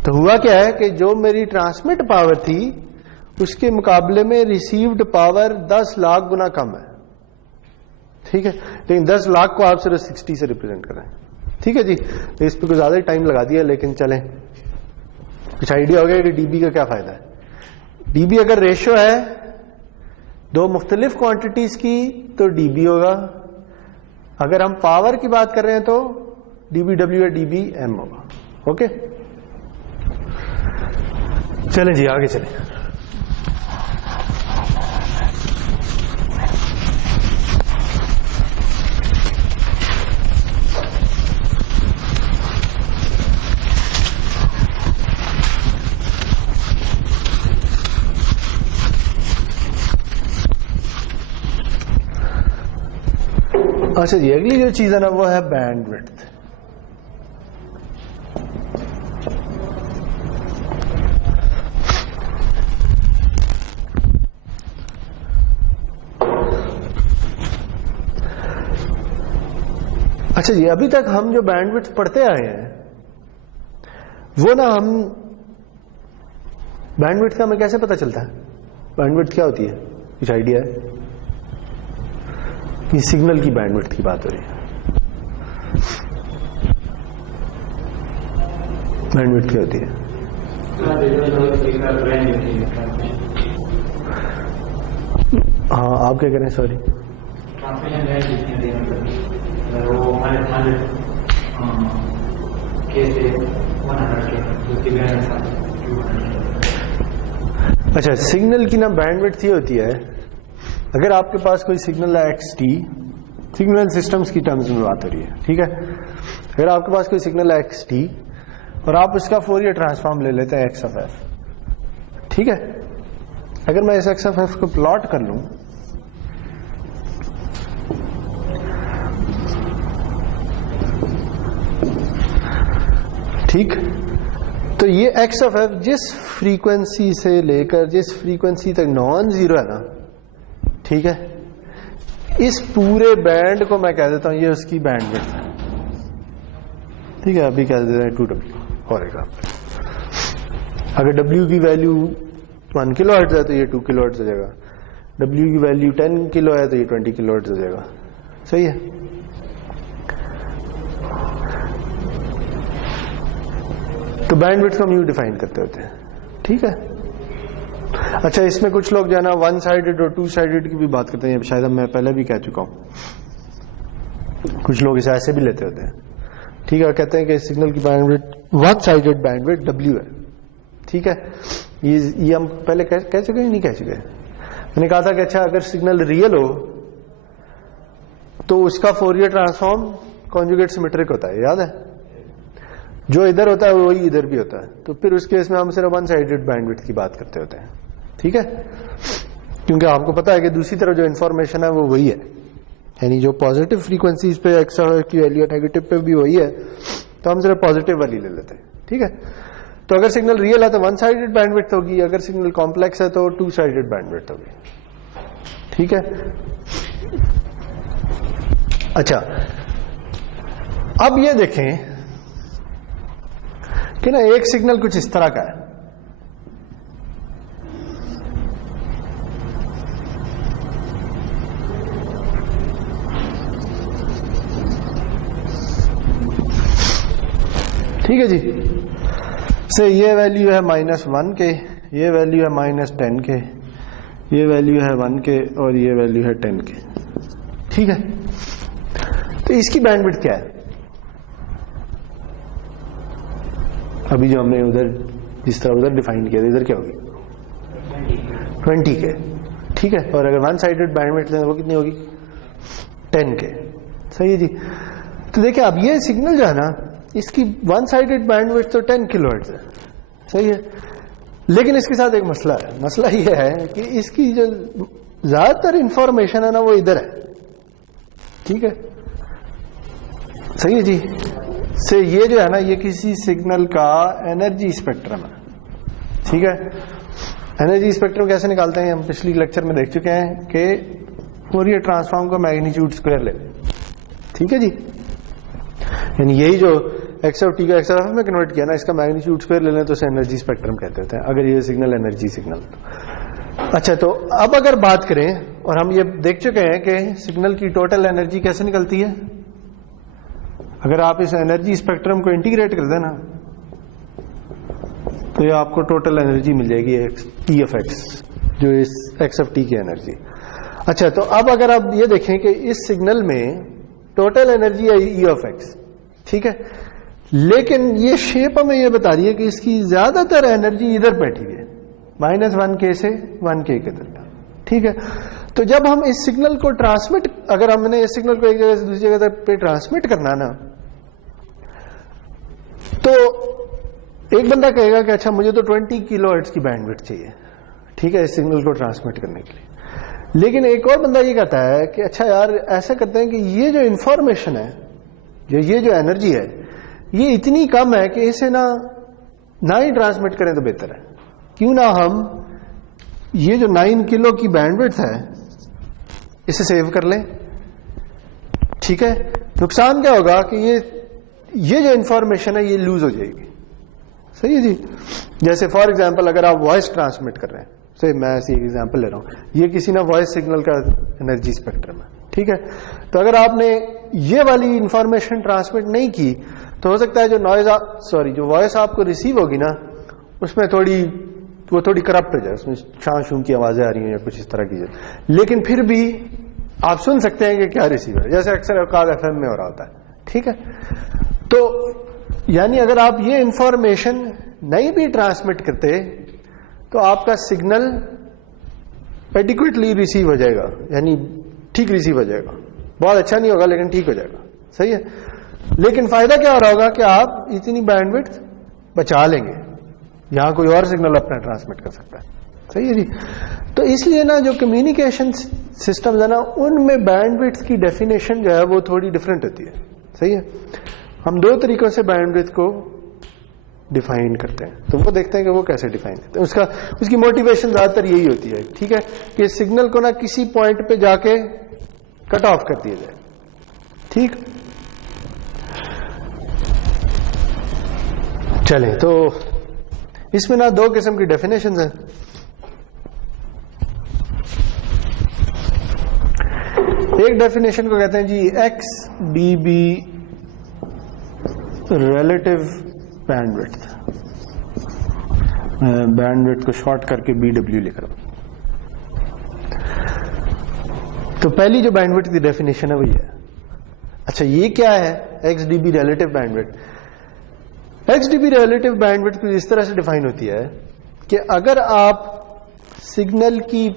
तो हुआ क्या है कि जो मेरी ट्रांसमिट पावर थी उसके मुकाबले में रिसीव्ड पावर 10 लाख गुना कम है। ठीक है, लेकिन 10 लाख को आप सिर्फ 60 से रिप्रेजेंट कर रहे हैं। ठीक है जी, तो इस पर कुछ ज्यादा टाइम लगा दिया, लेकिन चलें, कुछ आइडिया हो गया कि डीबी का क्या फायदा है। डीबी अगर रेशियो है दो मुख्तलिफ क्वांटिटीज की तो डीबी होगा। अगर हम पावर की बात कर रहे हैं तो डीबीडब्ल्यू या डीबी एम होगा। ओके, चलें जी आगे चलें। अच्छा जी, अगली जो चीज है ना वो है बैंडविड्थ। अच्छा जी, अभी तक हम जो बैंडविड्थ पढ़ते आए हैं वो ना हम बैंडविड्थ का हमें कैसे पता चलता है? बैंडविड्थ क्या होती है? कुछ आइडिया है? ये सिग्नल की बैंडविड्थ की बात हो रही है। बैंडविड्थ क्या होती है? हाँ, आप क्या करें? सॉरी, अच्छा, सिग्नल की ना बैंडविड्थ ये होती है, अगर आपके पास कोई सिग्नल है XT, सिग्नल सिस्टम्स की टर्म्स में बात हो रही है। ठीक है, अगर आपके पास कोई सिग्नल है XT और आप उसका फोरियर ट्रांसफॉर्म ले लेते हैं x of f। ठीक है, अगर मैं इस x of f को प्लॉट कर लूं, ठीक, तो ये x of f जिस फ्रीक्वेंसी से लेकर जिस फ्रीक्वेंसी तक नॉन जीरो है ना, ठीक है, इस पूरे बैंड को मैं कह देता हूं ये उसकी बैंडविड्थ है। ठीक है, अभी कह देते हैं 2W और अगर W की वैल्यू 1 किलोहर्ट्ज है तो ये 2 किलोहर्ट्ज हो जाएगा, W की वैल्यू 10 किलो है तो ये 20 किलोहर्ट्ज हो जाएगा। सही है। तो बैंडविड्थ को हम यूं डिफाइन करते होते हैं। ठीक है, अच्छा, इसमें कुछ लोग जो है ना 1 साइडेड और 2 साइडेड की भी बात करते हैं, शायद मैं पहले भी कह चुका हूं। कुछ लोग इसे ऐसे भी लेते होते हैं, ठीक है, कहते हैं कि सिग्नल की bandwidth one sided bandwidth W है, ठीक है। ये हम पहले कह चुके हैं, नहीं कह चुके? मैंने कहा था कि अच्छा अगर सिग्नल रियल हो तो उसका फोरियर ट्रांसफॉर्म कॉन्जुगेट सिमेट्रिक होता है, याद है? जो इधर होता है वही इधर भी होता है, तो फिर उस केस में हम सिर्फ वन साइडेड बैंडविड्थ की बात करते होते हैं, ठीक है, क्योंकि आपको पता है कि दूसरी तरफ जो इन्फॉर्मेशन है वो वही है, यानी जो पॉजिटिव फ्रीक्वेंसीज पे एक्स की वैल्यू नेगेटिव पे भी वही है, तो हम सिर्फ पॉजिटिव वाली ले लेते हैं, ठीक है। तो अगर सिग्नल रियल है तो वन साइडेड बैंडविड्थ होगी, अगर सिग्नल कॉम्प्लेक्स है तो टू साइडेड बैंडविड्थ होगी, ठीक है। अच्छा, अब ये देखें कि ना एक सिग्नल कुछ इस तरह का है, ठीक है जी। से ये वैल्यू है -1 के, ये वैल्यू है -10 के, ये वैल्यू है 1 के और ये वैल्यू है 10 के, ठीक है। तो इसकी बैंडविड्थ क्या है? अभी जो हमने उधर जिस तरह उधर डिफाइन किया था, इधर क्या होगी? 20 के, ठीक है। और अगर वन साइडेड बैंडविड्थ लें वो कितनी होगी? 10 के, सही है जी। तो देखिए अब ये सिग्नल जो है ना, इसकी वन साइडेड बैंडविड्थ तो 10 किलोहर्ट्ज है, सही है, लेकिन इसके साथ एक मसला है। मसला ये है कि इसकी जो ज्यादातर इंफॉर्मेशन है ना वो इधर है, ठीक है, सही है जी। से ये जो है ना ये किसी सिग्नल का एनर्जी स्पेक्ट्रम है, ठीक है। एनर्जी स्पेक्ट्रम कैसे निकालते हैं हम पिछली लेक्चर में देख चुके हैं कि फोरियर ट्रांसफॉर्म का मैग्नीट्यूड स्क्वायर ले, ठीक है जी। यानी यही जो एक्स ऑफ टी का एक्स ऑफ एफ में कन्वर्ट किया ना, इसका मैग्नीट्यूड स्क्वायर ले लें तो उसे एनर्जी स्पेक्ट्रम कहते होते हैं, अगर ये सिग्नल एनर्जी सिग्नल। अच्छा, तो अब अगर बात करें, और हम ये देख चुके हैं कि सिग्नल की टोटल एनर्जी कैसे निकलती है, अगर आप इस एनर्जी स्पेक्ट्रम को इंटीग्रेट कर देना तो ये आपको टोटल एनर्जी मिल जाएगी ई ऑफ एक्स, जो इस एक्स ऑफ टी की एनर्जी। अच्छा, तो अब अगर आप ये देखें कि इस सिग्नल में टोटल एनर्जी है ई ऑफ एक्स, ठीक है, लेकिन ये शेप हमें ये बता रही है कि इसकी ज्यादातर एनर्जी इधर बैठी हुई है, -1 के से 1 के तरफ, ठीक है। तो जब हम इस सिग्नल को ट्रांसमिट, अगर हमने इस सिग्नल को एक जगह से दूसरी जगह पे ट्रांसमिट करना ना, तो एक बंदा कहेगा कि अच्छा मुझे तो 20 किलोहर्ट्ज की बैंडविड्थ चाहिए, ठीक है, इस सिग्नल को ट्रांसमिट करने के लिए। लेकिन एक और बंदा ये कहता है कि अच्छा यार ऐसा करते हैं कि ये जो इंफॉर्मेशन है, ये जो एनर्जी है, ये इतनी कम है कि इसे ना ही ट्रांसमिट करें तो बेहतर है, क्यों ना हम ये जो 9 किलो की बैंडविड्थ है इसे सेव कर लें, ठीक है। नुकसान क्या होगा कि ये जो इंफॉर्मेशन है ये लूज हो जाएगी, सही है जी। जैसे फॉर एग्जांपल अगर आप वॉइस ट्रांसमिट कर रहे हैं, से मैं ऐसी एग्जांपल ले रहा हूं, ये किसी ना वॉइस सिग्नल का एनर्जी स्पेक्ट्रम है, ठीक है। तो अगर आपने ये वाली इंफॉर्मेशन ट्रांसमिट नहीं की तो हो सकता है जो वॉइस आपको रिसीव होगी ना, उसमें थोड़ी करप्ट हो जाए, उसमें शां शूं की आवाजें आ रही हैं या कुछ इस तरह की, लेकिन फिर भी आप सुन सकते हैं कि क्या रिसीव है, जैसे अक्सर औकात एफएम में हो रहा होता है, ठीक है। तो यानी अगर आप ये इंफॉर्मेशन नहीं भी ट्रांसमिट करते तो आपका सिग्नल एडिक्वेटली रिसीव हो जाएगा, यानी ठीक रिसीव हो जाएगा, बहुत अच्छा नहीं होगा लेकिन ठीक हो जाएगा, सही है। लेकिन फायदा क्या हो रहा होगा कि आप इतनी बैंडविड्थ बचा लेंगे, यहां कोई और सिग्नल अपना ट्रांसमिट कर सकता है, सही है जी। तो इसलिए ना जो कम्युनिकेशन सिस्टम्स है ना, उनमें बैंडविड्थ की डेफिनेशन जो है वो थोड़ी डिफरेंट होती है, सही है। हम दो तरीकों से बैंडविड्थ को डिफाइन करते हैं, तो वो देखते हैं कि वो कैसे डिफाइन करते हैं। उसकी मोटिवेशन ज्यादातर यही होती है, ठीक है, कि सिग्नल को ना किसी पॉइंट पे जाके कट ऑफ कर दिया जाए, ठीक। चले, तो इसमें ना दो किस्म की डेफिनेशंस हैं। एक डेफिनेशन को कहते हैं जी एक्स बीबी रिलेटिव बैंडविड्थ, बैंडविड्थ को शॉर्ट करके BW लिख रहा हूं। तो पहली जो बैंडविड्थ की डेफिनेशन है वही है अच्छा ये क्या है x dB relative bandwidth? X dB relative bandwidth कुछ इस तरह से डिफाइन होती है कि अगर आप सिग्नल की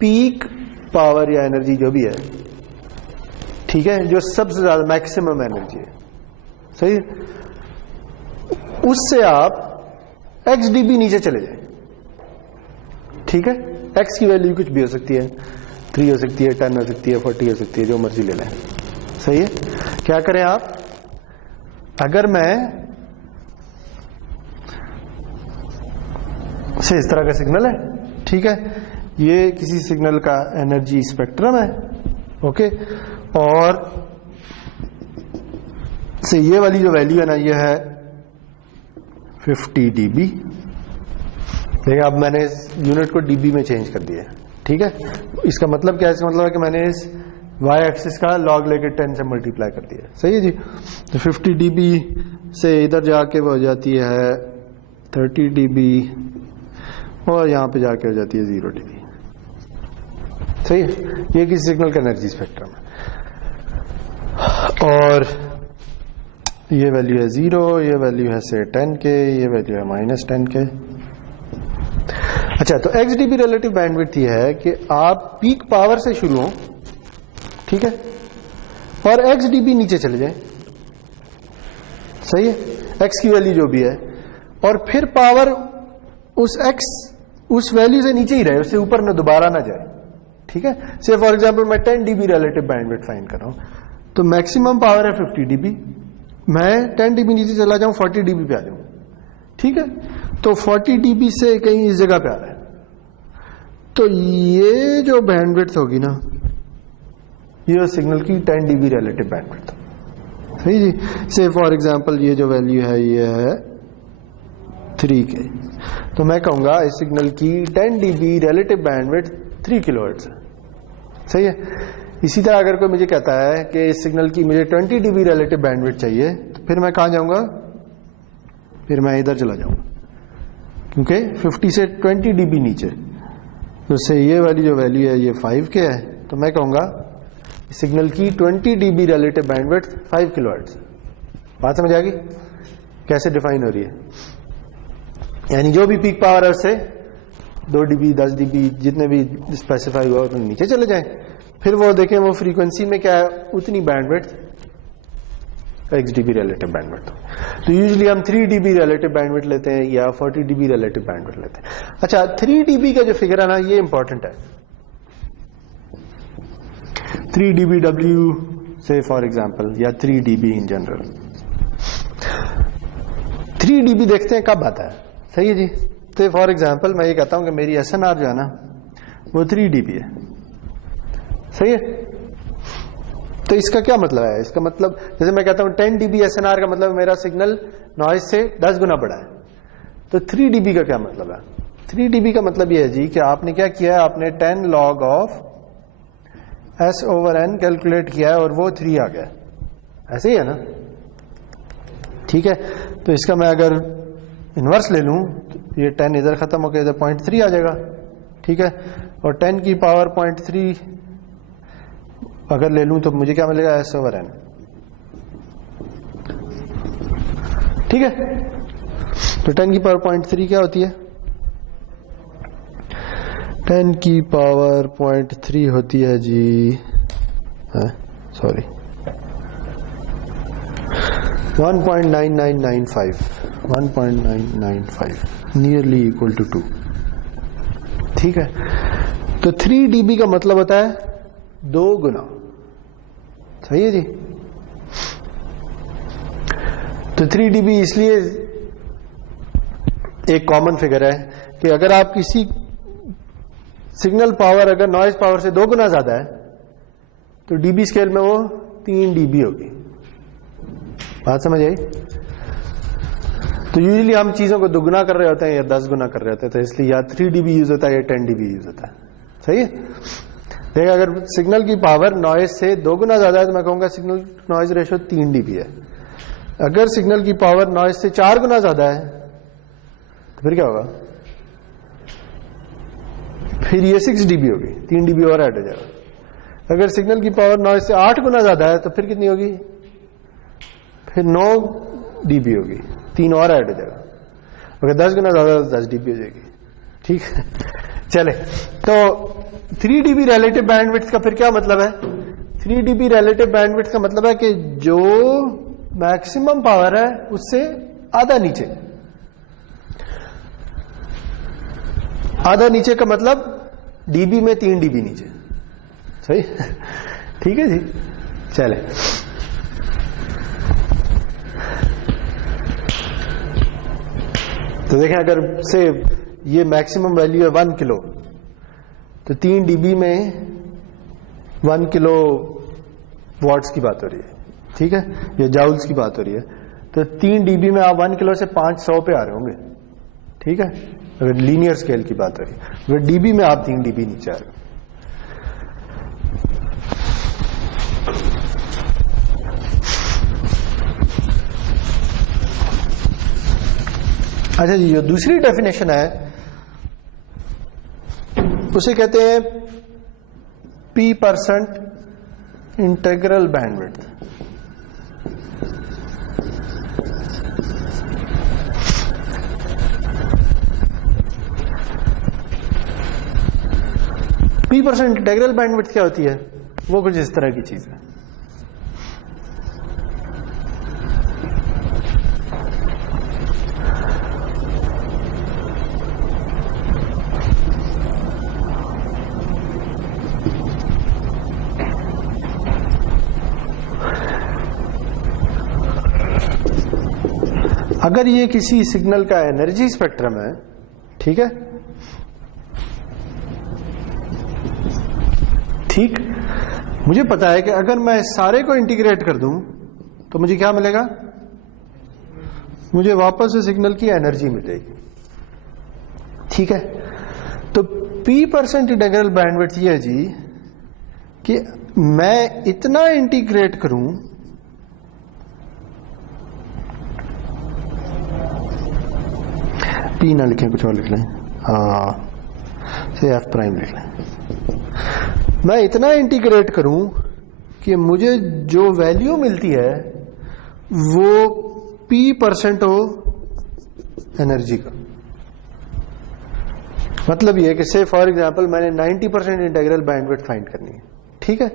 पीक पावर या एनर्जी जो भी है, ठीक है, जो सबसे ज्यादा मैक्सिमम एनर्जी है, सही, उससे आप एक्स डीबी नीचे चले जाए, ठीक है, एक्स की वैल्यू कुछ भी हो सकती है, 3 हो सकती है, 10 हो सकती है, 40 हो सकती है, जो मर्जी ले लें, सही है। क्या करें आप, अगर मैं से इस तरह का सिग्नल है, ठीक है, ये किसी सिग्नल का एनर्जी स्पेक्ट्रम है, ओके, और से ये वाली जो वैल्यू है ना, ये है 50 dB। देखिए अब मैंने इस यूनिट को डीबी में चेंज कर दिया, ठीक है। इसका मतलब क्या है? इसका मतलब है कि मैंने इस y एक्सिस का लॉग लेके 10 से मल्टीप्लाई कर दिया, सही है जी। तो 50 dB से इधर जाके वो हो जाती है 30 dB और यहां पे जाके हो जाती है 0 dB, सही है। ये किसी सिग्नल का एनर्जी स्पेक्ट्रम है और ये वैल्यू है 0, ये वैल्यू है से 10 के, ये वैल्यू है -10 के। अच्छा, तो एक्स डीबी रिलेटिव बैंडविड्थ ये है कि आप पीक पावर से शुरू हो, ठीक है, और एक्स डीबी नीचे चले जाएं, सही है, एक्स की वैल्यू जो भी है, और फिर पावर उस एक्स उस वैल्यू से नीचे ही रहे, उससे ऊपर ना दोबारा ना जाए, ठीक है। से फॉर एग्जांपल मैं 10 dB रिलेटिव बैंडविड्थ फाइंड कर रहा हूं, तो मैक्सिमम पावर है 50 dB, मैं 10 dB नीचे चला जाऊं 40 dB पे आ जाऊं, ठीक है। तो 40 dB से कहीं इस जगह पे आ रहा है, तो ये जो बैंडविड्थ होगी ना, ये सिग्नल की 10 dB रिलेटिव बैंडविड्थ, सही जी। से फॉर एग्जांपल ये जो वैल्यू है ये है 3K, तो मैं कहूंगा इस सिग्नल की 10 dB रिलेटिव बैंडविड्थ 3 किलोहर्ट्ज है, सही है। इसी तरह अगर कोई मुझे कहता है कि इस सिग्नल की मुझे 20 dB रिलेटिव बैंडविड्थ चाहिए, तो फिर मैं कहां जाऊंगा, फिर मैं इधर चला जाऊंगा, क्योंकि 50 से 20 dB नीचे, तो उससे ये वाली जो वैल्यू है ये 5K है, तो मैं कहूंगा सिग्नल की 20 dB रिलेटिव बैंडविड्थ 5 किलोहर्ट्ज। बात समझ आ गई कैसे डिफाइन हो रही है? यानी जो भी पीक पावर है उससे 2 dB 10 dB जितने भी स्पेसिफाई हुआ उतने नीचे चले जाएं, फिर वो देखें वो फ्रीक्वेंसी में क्या है, उतनी bandwidth x dB relative bandwidth. तो यूजुअली हम 3 dB रिलेटिव बैंडविड्थ लेते हैं या 40 dB रिलेटिव बैंडविड्थ लेते हैं। अच्छा, 3 dB का जो फिगर है ना, ये इंपॉर्टेंट है। 3 dBW से फॉर एग्जांपल, या 3 dB इन जनरल। 3 dB देखते हैं कब आता है, सही है जी। तो फॉर एग्जांपल मैं ये कहता हूं कि मेरी SNR जो है ना वो 3 dB है, सही है। तो इसका क्या मतलब है? इसका मतलब जैसे मैं कहता हूं 10 dB SNR का मतलब मेरा सिग्नल नॉइज से 10 गुना बड़ा है, तो 3 dB का क्या मतलब है? 3 dB का मतलब यह है जी कि आपने क्या किया है, आपने 10 log ऑफ S/N कैलकुलेट किया है और वो 3 आ गया, ऐसे ही है ना, ठीक है। तो इसका मैं अगर इनवर्स ले लूं तो ये 10 इधर खत्म होकर इधर 0.3 आ जाएगा, ठीक है, और 10 की पावर 0.3 अगर ले लूं तो मुझे क्या मिलेगा, S/N, ठीक है। तो 10 की पावर 0.3 क्या होती है? 10 की पावर 0.3 होती है जी, सॉरी 1.9995 नियरली इक्वल टू 2, ठीक है। तो 3 dB का मतलब होता है 2 गुना, सही है जी। तो 3 dB इसलिए एक कॉमन फिगर है कि अगर आप किसी सिग्नल पावर अगर नॉइज पावर से 2 गुना ज्यादा है तो डीबी स्केल में वो 3 dB होगी। बात समझ आई? तो यूजुअली हम चीजों को दुगुना कर रहे होते हैं या 10 गुना कर रहे होते हैं, तो इसलिए या 3 dB यूज होता है या 10 dB यूज होता है, सही है। देखिए अगर सिग्नल की पावर नॉइज से 2 गुना ज्यादा है तो मैं कहूंगा सिग्नल नॉइज रेशियो 3 dB है। अगर सिग्नल की पावर नॉइज से 4 गुना ज्यादा है तो फिर क्या होगा, फिर ये 6 dB होगी, 3 dB और ऐड हो जाएगा। अगर सिग्नल की पावर नॉइज से 8 गुना ज्यादा है तो फिर कितनी होगी? फिर 9 dB होगी, 3 और ऐड हो जाएगा। अगर 10 गुना ज्यादा तो 10 dB हो जाएगी। ठीक है, चले तो 3 dB रिलेटिव बैंडविड्थ का फिर क्या मतलब है? 3 dB रिलेटिव बैंडविड्थ का मतलब है कि जो मैक्सिमम पावर है उससे आधा नीचे। आधा नीचे का मतलब dB में 3 dB नीचे। सही? ठीक है जी, चले तो देखें, अगर से ये मैक्सिमम वैल्यू है 1 किलो, तो 3 dB में 1 किलो वॉट्स की बात हो रही है। ठीक है, ये जाउल्स की बात हो रही है। तो 3 dB में आप 1 किलो से 500 पे आ रहे होंगे। ठीक है, अगर लीनियर स्केल की बात हो रही है। अगर dB में आप 3 dB नीचे आ रहे हो। अच्छा जी, जो दूसरी डेफिनेशन है उसे कहते हैं P% integral bandwidth. P% integral bandwidth क्या होती है? वो कुछ इस तरह की चीज है। अगर ये किसी सिग्नल का एनर्जी स्पेक्ट्रम है, ठीक है, ठीक, मुझे पता है कि अगर मैं सारे को इंटीग्रेट कर दूं तो मुझे क्या मिलेगा? मुझे वापस से सिग्नल की एनर्जी मिलेगी। ठीक है, तो P% इंटीग्रल बैंडविड्थ ये है जी कि मैं इतना इंटीग्रेट करूं P ना लिखें, कुछ और लिख लें, से F' लिख लें। मैं इतना इंटीग्रेट करूं कि मुझे जो वैल्यू मिलती है वो P% हो एनर्जी का। मतलब ये कि से फॉर एग्जांपल मैंने 90% इंटीग्रल बैंडविड्थ फाइंड करनी है। ठीक है,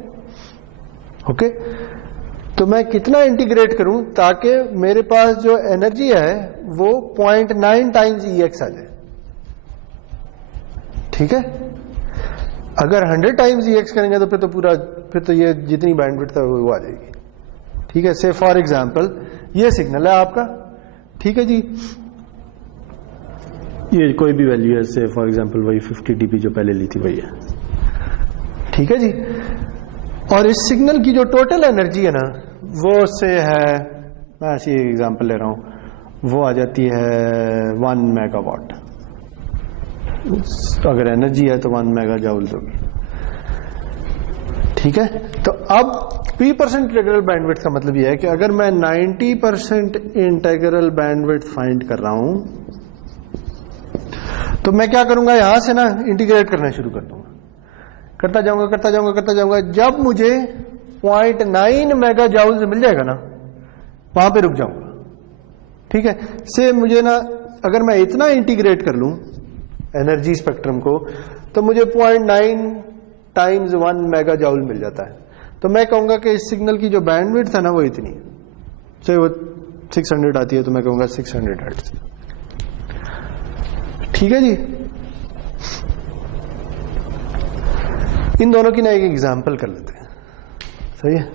ओके, तो मैं कितना इंटीग्रेट करूं ताकि मेरे पास जो एनर्जी है वो 0.9 टाइम्स EX आ जाए। ठीक है, अगर 100 टाइम्स EX करेंगे तो फिर तो ये जितनी बैंडविड्थ है वो आ जाएगी। ठीक है, से फॉर एग्जांपल ये सिग्नल है आपका। ठीक है जी, ये कोई भी वैल्यू है, से फॉर एग्जांपल वही 50 dB जो पहले ली थी वही है। ठीक है जी, और इस सिग्नल की जो टोटल एनर्जी है ना वो से है, मैं ऐसी एग्जांपल ले रहा हूं, वो आ जाती है 1 मेगावाट। अगर एनर्जी है तो 1 मेगा जाउल होगी। ठीक है, तो अब P% इंटीग्रल बैंडविड्थ का मतलब यह है कि अगर मैं 90% इंटीग्रल बैंडविड्थ फाइंड कर रहा हूं तो मैं क्या करूंगा, यहां से ना इंटीग्रेट करना शुरू कर दूंगा, करता जाऊंगा। जब मुझे 0.9 मेगा जाउल्स मिल जाएगा ना, वहां पे रुक जाऊंगा। ठीक है, से मुझे ना अगर मैं इतना इंटीग्रेट कर लूं एनर्जी स्पेक्ट्रम को तो मुझे 0.9 टाइम्स 1 मेगा जाउल मिल जाता है। तो मैं कहूंगा कि इस सिग्नल की जो बैंडविड्थ है ना वो इतनी, से वो 600 आती है तो मैं कहूंगा 600 हर्ट्ज। ठीक है जी, इन दोनों की ना एक एग्जांपल कर लेते हैं। सही है,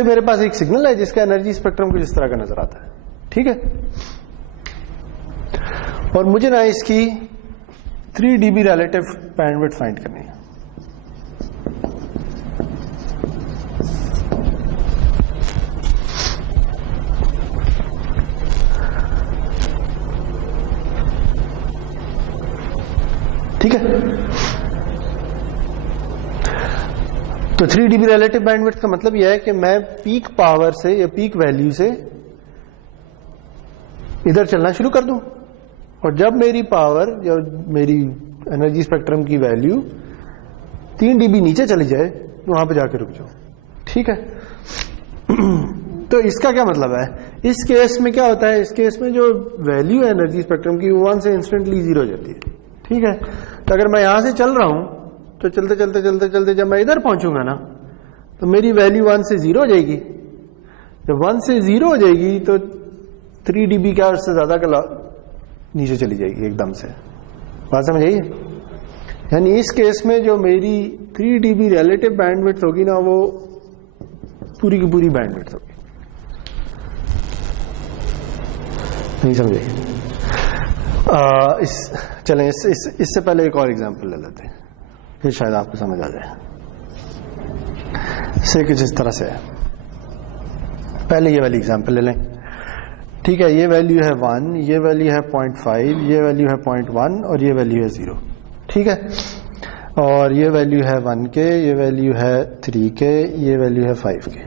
से मेरे पास एक सिग्नल है जिसका एनर्जी स्पेक्ट्रम कुछ इस तरह का नजर आता है, ठीक है। और मुझे ना इसकी 3 dB रिलेटिव बैंडविड्थ फाइंड करनी है। ठीक है, तो 3 dB रिलेटिव बैंडविड्थ का मतलब यह है कि मैं पीक पावर से या पीक वैल्यू से इधर चलना शुरू कर दूं, और जब मेरी पावर या मेरी एनर्जी स्पेक्ट्रम की वैल्यू 3 dB नीचे चली जाए तो वहां पे जाके रुक जाऊं, ठीक है। तो इसका क्या मतलब है, इस केस में क्या होता है, इस केस में जो वैल्यू है एनर्जी स्पेक्ट्रम की वो 1 से इंस्टेंटली 0 हो जाती है, ठीक है। तो अगर मैं यहां से चल रहा हूं तो चलते चलते चलते चलते जब मैं इधर पहुंचूंगा ना तो मेरी वैल्यू 1 से 0 हो जाएगी। जब 1 से 0 हो जाएगी तो 3 dB क्या उससे ज्यादा का नीचे चली जाएगी एकदम से। बात समझ आइए, यानी इस केस में जो मेरी 3 dB रिलेटिव बैंडविड्थ होगी ना वो पूरी की पूरी बैंडविड्थ होगी। नहीं समझे? चलें इससे पहले एक और एग्जांपल ले लेते हैं, फिर शायद आपको समझ आ जाए। इसे कुछ इस तरह से है, पहले ये वाली एग्जांपल ले लें, ठीक है। ये वैल्यू है 1, ये वैल्यू है 0.5, ये वैल्यू है 0.1 और ये वैल्यू है 0, ठीक है। और ये वैल्यू है 1 के, ये वैल्यू है 3 के, ये वैल्यू है 5 के।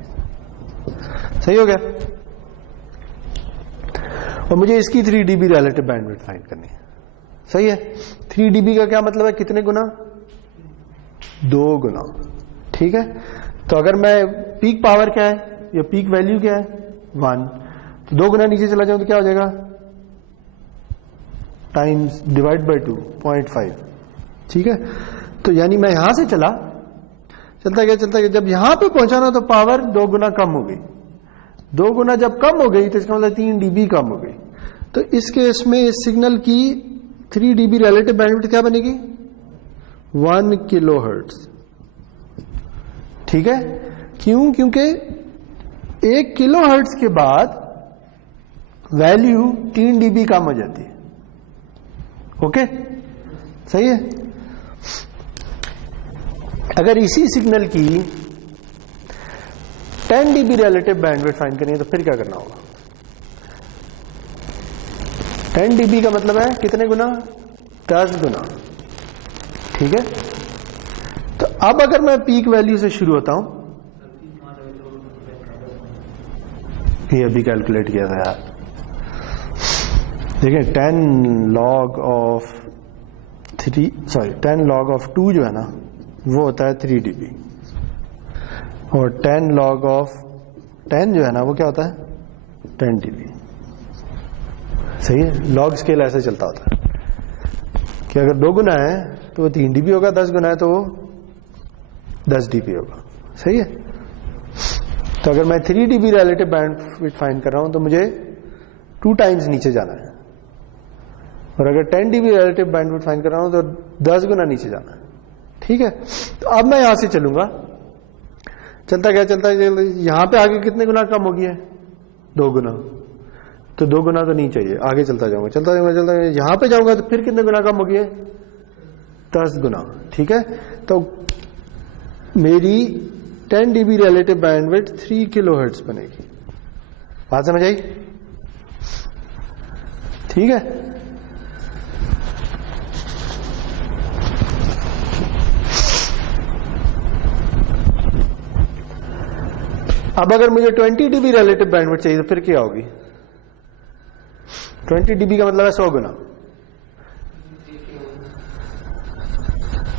सही हो गया। और मुझे इसकी 3 dB रिलेटिव बैंडविड्थ फाइंड करनी है, सही है। 3 dB का क्या मतलब है, कितने गुना, 2 गुना, ठीक है। तो अगर मैं पीक पावर क्या है या पीक वैल्यू क्या है 1, तो 2 गुना नीचे चला जाऊं तो क्या हो जाएगा, टाइम्स डिवाइड बाय 2, 0.5, ठीक है। तो यानी मैं यहां से चलता गया, जब यहां पे पहुंचा ना तो पावर 2 गुना कम हो गई। 2 गुना जब कम हो गई तो इसका मतलब 3 dB कम हो गई। तो इस केस में इस सिग्नल की 3 dB रिलेटिव बैंडविड्थ क्या बनेगी, 1 किलोहर्ट्ज, ठीक है। क्यों, क्योंकि 1 किलोहर्ट्ज के बाद वैल्यू 3 dB कम हो जाती है, ओके, सही है। अगर इसी सिग्नल की 10 dB रिलेटिव बैंडविड्थ फाइंड करनी है तो फिर क्या करना होगा, 10 dB का मतलब है कितने गुना, 10 गुना, ठीक है। तो अब अगर मैं पीक वैल्यू से शुरू होता हूं, ये अभी कैलकुलेट किया था यार, देखिए 10 log of 2 जो है ना वो होता है 3 dB, और 10 log of 10 जो है ना वो क्या होता है 10 dB, सही है। लॉग स्केल ऐसे चलता होता है कि अगर 2 गुना है तो वो 3 dB होगा, 10 गुना है तो वो 10 dB होगा, सही है। तो अगर मैं 3 dB रिलेटिव बैंडविड्थ फाइंड कर रहा हूं तो मुझे 2 टाइम्स नीचे जाना है, और अगर 10 dB रिलेटिव बैंडविड्थ फाइंड कर रहा हूं तो 10 गुना नीचे जाना है, ठीक है। तो अब मैं यहां से चलूंगा, चलता गया, यहां पे आगे कितने गुना कम हो गया है, 2 गुना, तो 2 गुना तो नहीं चाहिए, आगे चलता जाऊंगा, यहां पे जाऊंगा तो फिर कितने गुना कम हो गया, 10 गुना, ठीक है। तो मेरी 10 dB रिलेटिव बैंडविड्थ 3 किलोहर्ट्ज बनेगी। बात समझ आई, ठीक है। अब अगर मुझे 20 dB रिलेटिव बैंडविड्थ चाहिए तो फिर क्या होगी, 20 dB का मतलब है 100 गुना,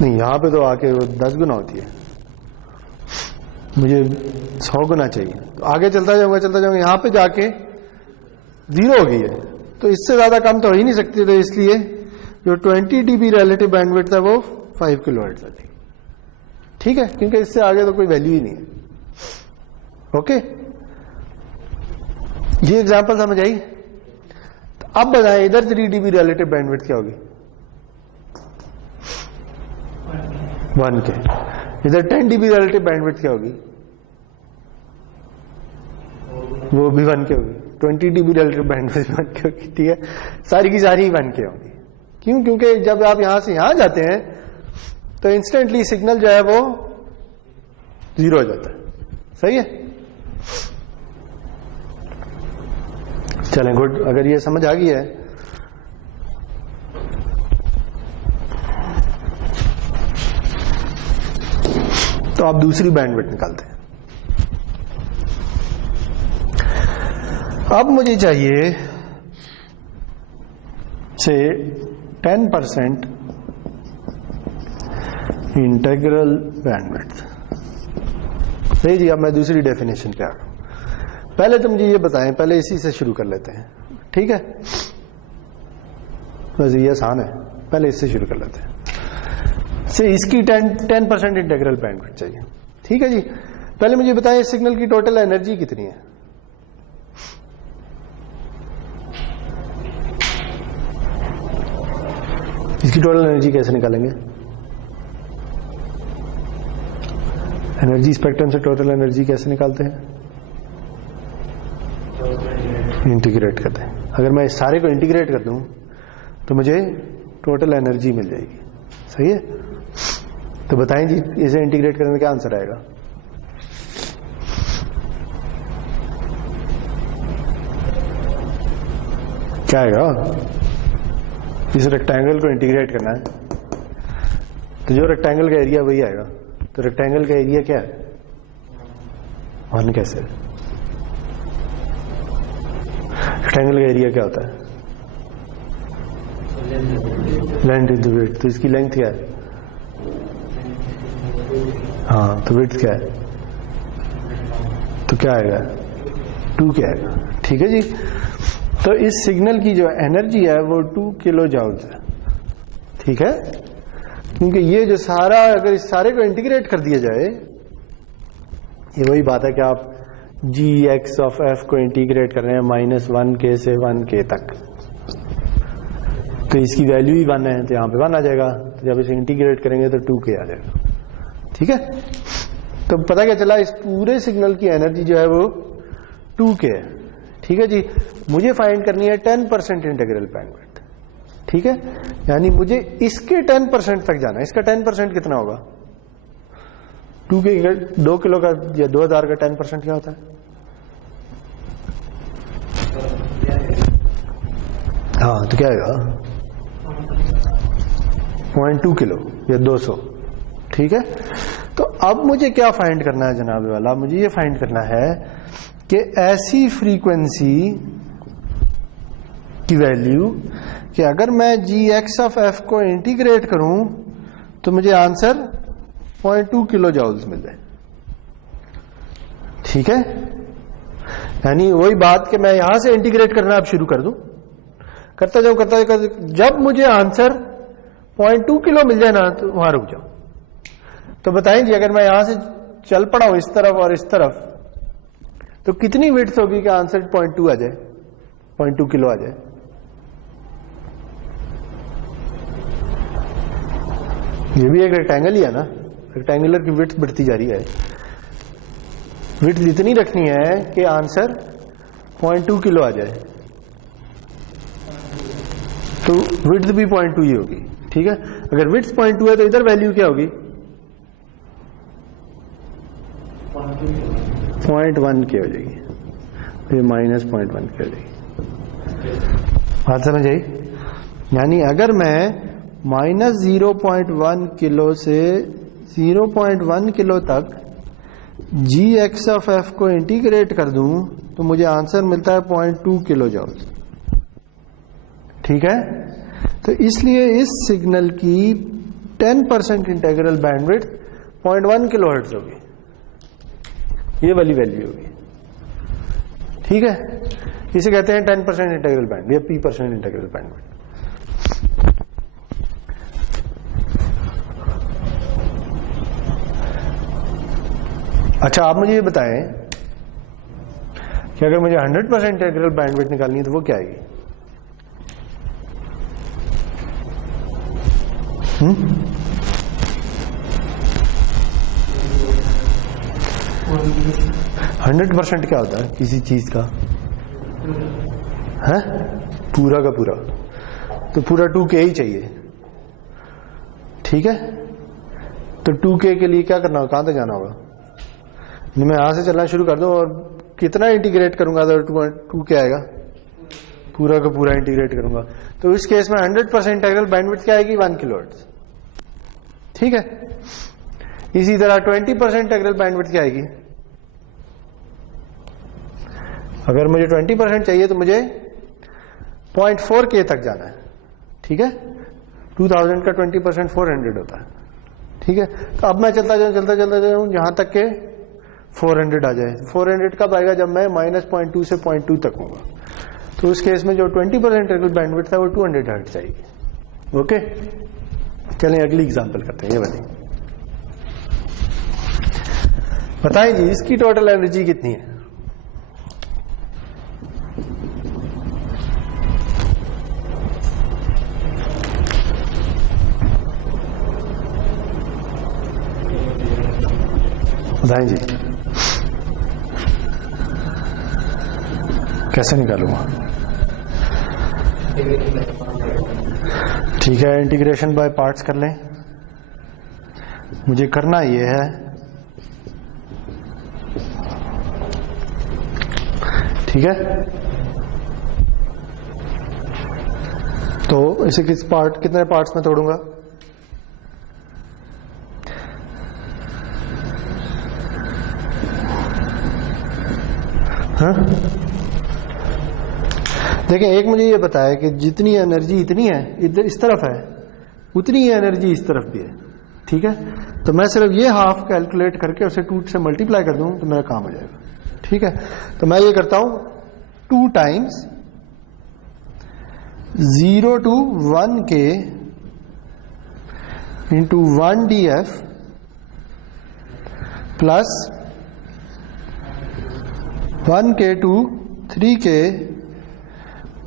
नहीं यहां पे तो आके वो 10 गुना होती है, मुझे 100 गुना चाहिए। तो आगे चलता जाऊंगा, यहां पे जाके 0 हो गई है, तो इससे ज्यादा कम तो हो ही नहीं सकती, तो इसलिए जो 20 dB रिलेटिव बैंडविड्थ है वो 5 किलोहर्ट्ज है, ठीक है, क्योंकि इससे आगे तो कोई वैल्यू ही नहीं है, ओके। ये एग्जांपल समझ आई। तो अब बताएं इधर 3 dB रिलेटिव बैंडविड्थ क्या होगी, 1 के। इधर 10 dB रिलेटिव बैंडविड्थ क्या होगी, वो भी 1 के होगी, 20 dB रिलेटिव बैंडविड्थ 1 के होगी, ठीक है, सारी की सारी 1 के होंगी। क्यों? क्योंकि जब आप यहां से यहां जाते हैं तो इंस्टेंटली सिग्नल जो है वो 0 हो जाता है। सही है, चलें, गुड। अगर ये समझ आ गई है तो आप दूसरी बैंडविड्थ निकालते हैं। अब मुझे चाहिए से 10% इंटीग्रल बैंडविड्थ। नहीं जी, अब मैं दूसरी डेफिनेशन पे आ गया। पहले तो मुझे ये बताएं, पहले इसी से शुरू कर लेते हैं, ठीक है, बस ये आसान है, पहले इससे शुरू कर लेते हैं। से इसकी 10% इंटीग्रल बैंडविड्थ चाहिए, ठीक है जी। पहले मुझे बताएं सिग्नल की टोटल एनर्जी कितनी है। इसकी टोटल एनर्जी कैसे निकालेंगे? एनर्जी स्पेक्ट्रम से टोटल एनर्जी कैसे निकालते हैं? इंटीग्रेट करते हैं। अगर मैं इस सारे को इंटीग्रेट कर दूं तो मुझे टोटल एनर्जी मिल जाएगी। सही है, तो बताएं जी, इसे इंटीग्रेट करने में क्या आंसर आएगा? क्या आएगा? इस रेक्टेंगल को इंटीग्रेट करना है तो जो रेक्टेंगल का एरिया वही आएगा। तो रेक्टेंगल का एरिया क्या है? 1 कैसे? रेक्टेंगल का एरिया क्या होता है? Length into width. तो इसकी लेंथ क्या है? हाँ, तो विड्थ क्या है? तो क्या आएगा? 2 क्या आएगा? ठीक है जी। तो इस सिग्नल की जो एनर्जी है वो 2 किलो जूल्स है, ठीक है, क्योंकि ये जो सारा, अगर इस सारे को इंटीग्रेट कर दिया जाए, ये वही बात है कि आप gx ऑफ f को इंटीग्रेट कर रहे हैं -1k से 1k तक, तो इसकी वैल्यू ही 1 है, तो यहां पे 1 आ जाएगा। तो जब इसे इंटीग्रेट करेंगे तो 2k आ जाएगा, ठीक है। तो पता क्या चला, इस पूरे सिग्नल की एनर्जी जो है वो 2k है, ठीक है जी। मुझे फाइंड करनी है 10% इंटीग्रल बैंडविड्थ, ठीक है, यानी मुझे इसके 10% तक जाना है। इसका 10% कितना होगा? 2 किलो का या 2000 का 10% क्या होता है? हाँ, तो क्या आएगा? 0.2 किलो या 200, ठीक है। तो अब मुझे क्या फाइंड करना है जनाब वाला? मुझे ये फाइंड करना है कि ऐसी फ्रीक्वेंसी की वैल्यू कि अगर मैं gx ऑफ f को इंटीग्रेट करूं तो मुझे आंसर 0.2 किलो जूल्स मिल जाए, ठीक है। यानी वही बात कि मैं यहां से इंटीग्रेट करना अब शुरू कर दूं, करता जाऊं, जब मुझे आंसर 0.2 किलो मिल जाए ना तो वहां रुक जाऊं। तो बताएं जी, अगर मैं यहां से चल पड़ा हूं इस तरफ और इस तरफ, तो कितनी विड्थ होगी कि आंसर 0.2 आ जाए, 0.2 किलो आ जाए? ये भी एक रेक्टेंगल ही है ना, रेक्टेंगुलर की विड्थ बढ़ती जा रही है। विड्थ जितनी रखनी है कि आंसर 0.2 किलो आ जाए, तो विड्थ भी 0.2 ही होगी, ठीक है। अगर विड्थ 0.2 है तो इधर वैल्यू क्या होगी? 0.1 के हो जाएगी, फिर -0.1 के हो जाएगी। बात समझ आई? यानी अगर मैं -0.1 किलो से 0.1 किलो तक gx ऑफ f को इंटीग्रेट कर दूं तो मुझे आंसर मिलता है 0.2 किलो जूल, ठीक है। तो इसलिए इस सिग्नल की 10% इंटीग्रल बैंडविड्थ 0.1 किलो हर्ट्ज होगी, ये वाली वैल्यू होगी, ठीक है। इसे कहते हैं 10% इंटीग्रल बैंड या p% इंटीग्रल बैंडविड्थ। अच्छा, आप मुझे ये बताएं कि अगर मुझे 100% इंटीग्रल बैंडविड्थ निकालनी है तो वो क्या आएगी? 100% क्या होता है किसी चीज का? है पूरा का पूरा, तो पूरा 2k ही चाहिए। ठीक है, तो 2k के लिए क्या करना होगा, कहां तक जाना होगा? मैं यहां से चलना शुरू कर दूं और कितना इंटीग्रेट करूंगा तो 2k आएगा, पूरा का पूरा इंटीग्रेट करूंगा। तो इस केस में 100% इंटीग्रल बैंडविड्थ क्या आएगी? 1 किलोहर्ट्ज। ठीक है, इसी तरह 20% इंटीग्रल बैंडविड्थ क्या आएगी? अगर मुझे 20% चाहिए तो मुझे 0.4k तक जाना है। ठीक है, 2000 का 20% 400 होता है। ठीक है, तो अब मैं चलता जाऊं यहां तक के 400 आ जाए। 400 कब आएगा? जब मैं -0.2 से 0.2 तक होगा। तो उस केस में जो 20% इंटीग्रल बैंडविड्थ है वो 200 हर्ट्ज आएगी। ओके, चलें अगली एग्जांपल करते हैं। ये वाली बताएं जी, इसकी टोटल एनर्जी कितनी है? बताएं जी, कैसे निकालूंगा? ठीक है, इंटीग्रेशन बाय पार्ट्स कर लें। मुझे करना ये है, ठीक है, तो इसे कितने पार्ट्स में तोड़ूंगा? हाँ, देखिए, एक मुझे ये पता है कि जितनी एनर्जी इतनी है इधर इस तरफ है, उतनी ही एनर्जी इस तरफ भी है। ठीक है, तो मैं सिर्फ ये हाफ कैलकुलेट करके उसे 2 से मल्टीप्लाई कर दूं तो मेरा काम हो जाएगा। ठीक है, तो मैं ये करता हूं 2 times 0 to 1k into 1df plus 1k to 3k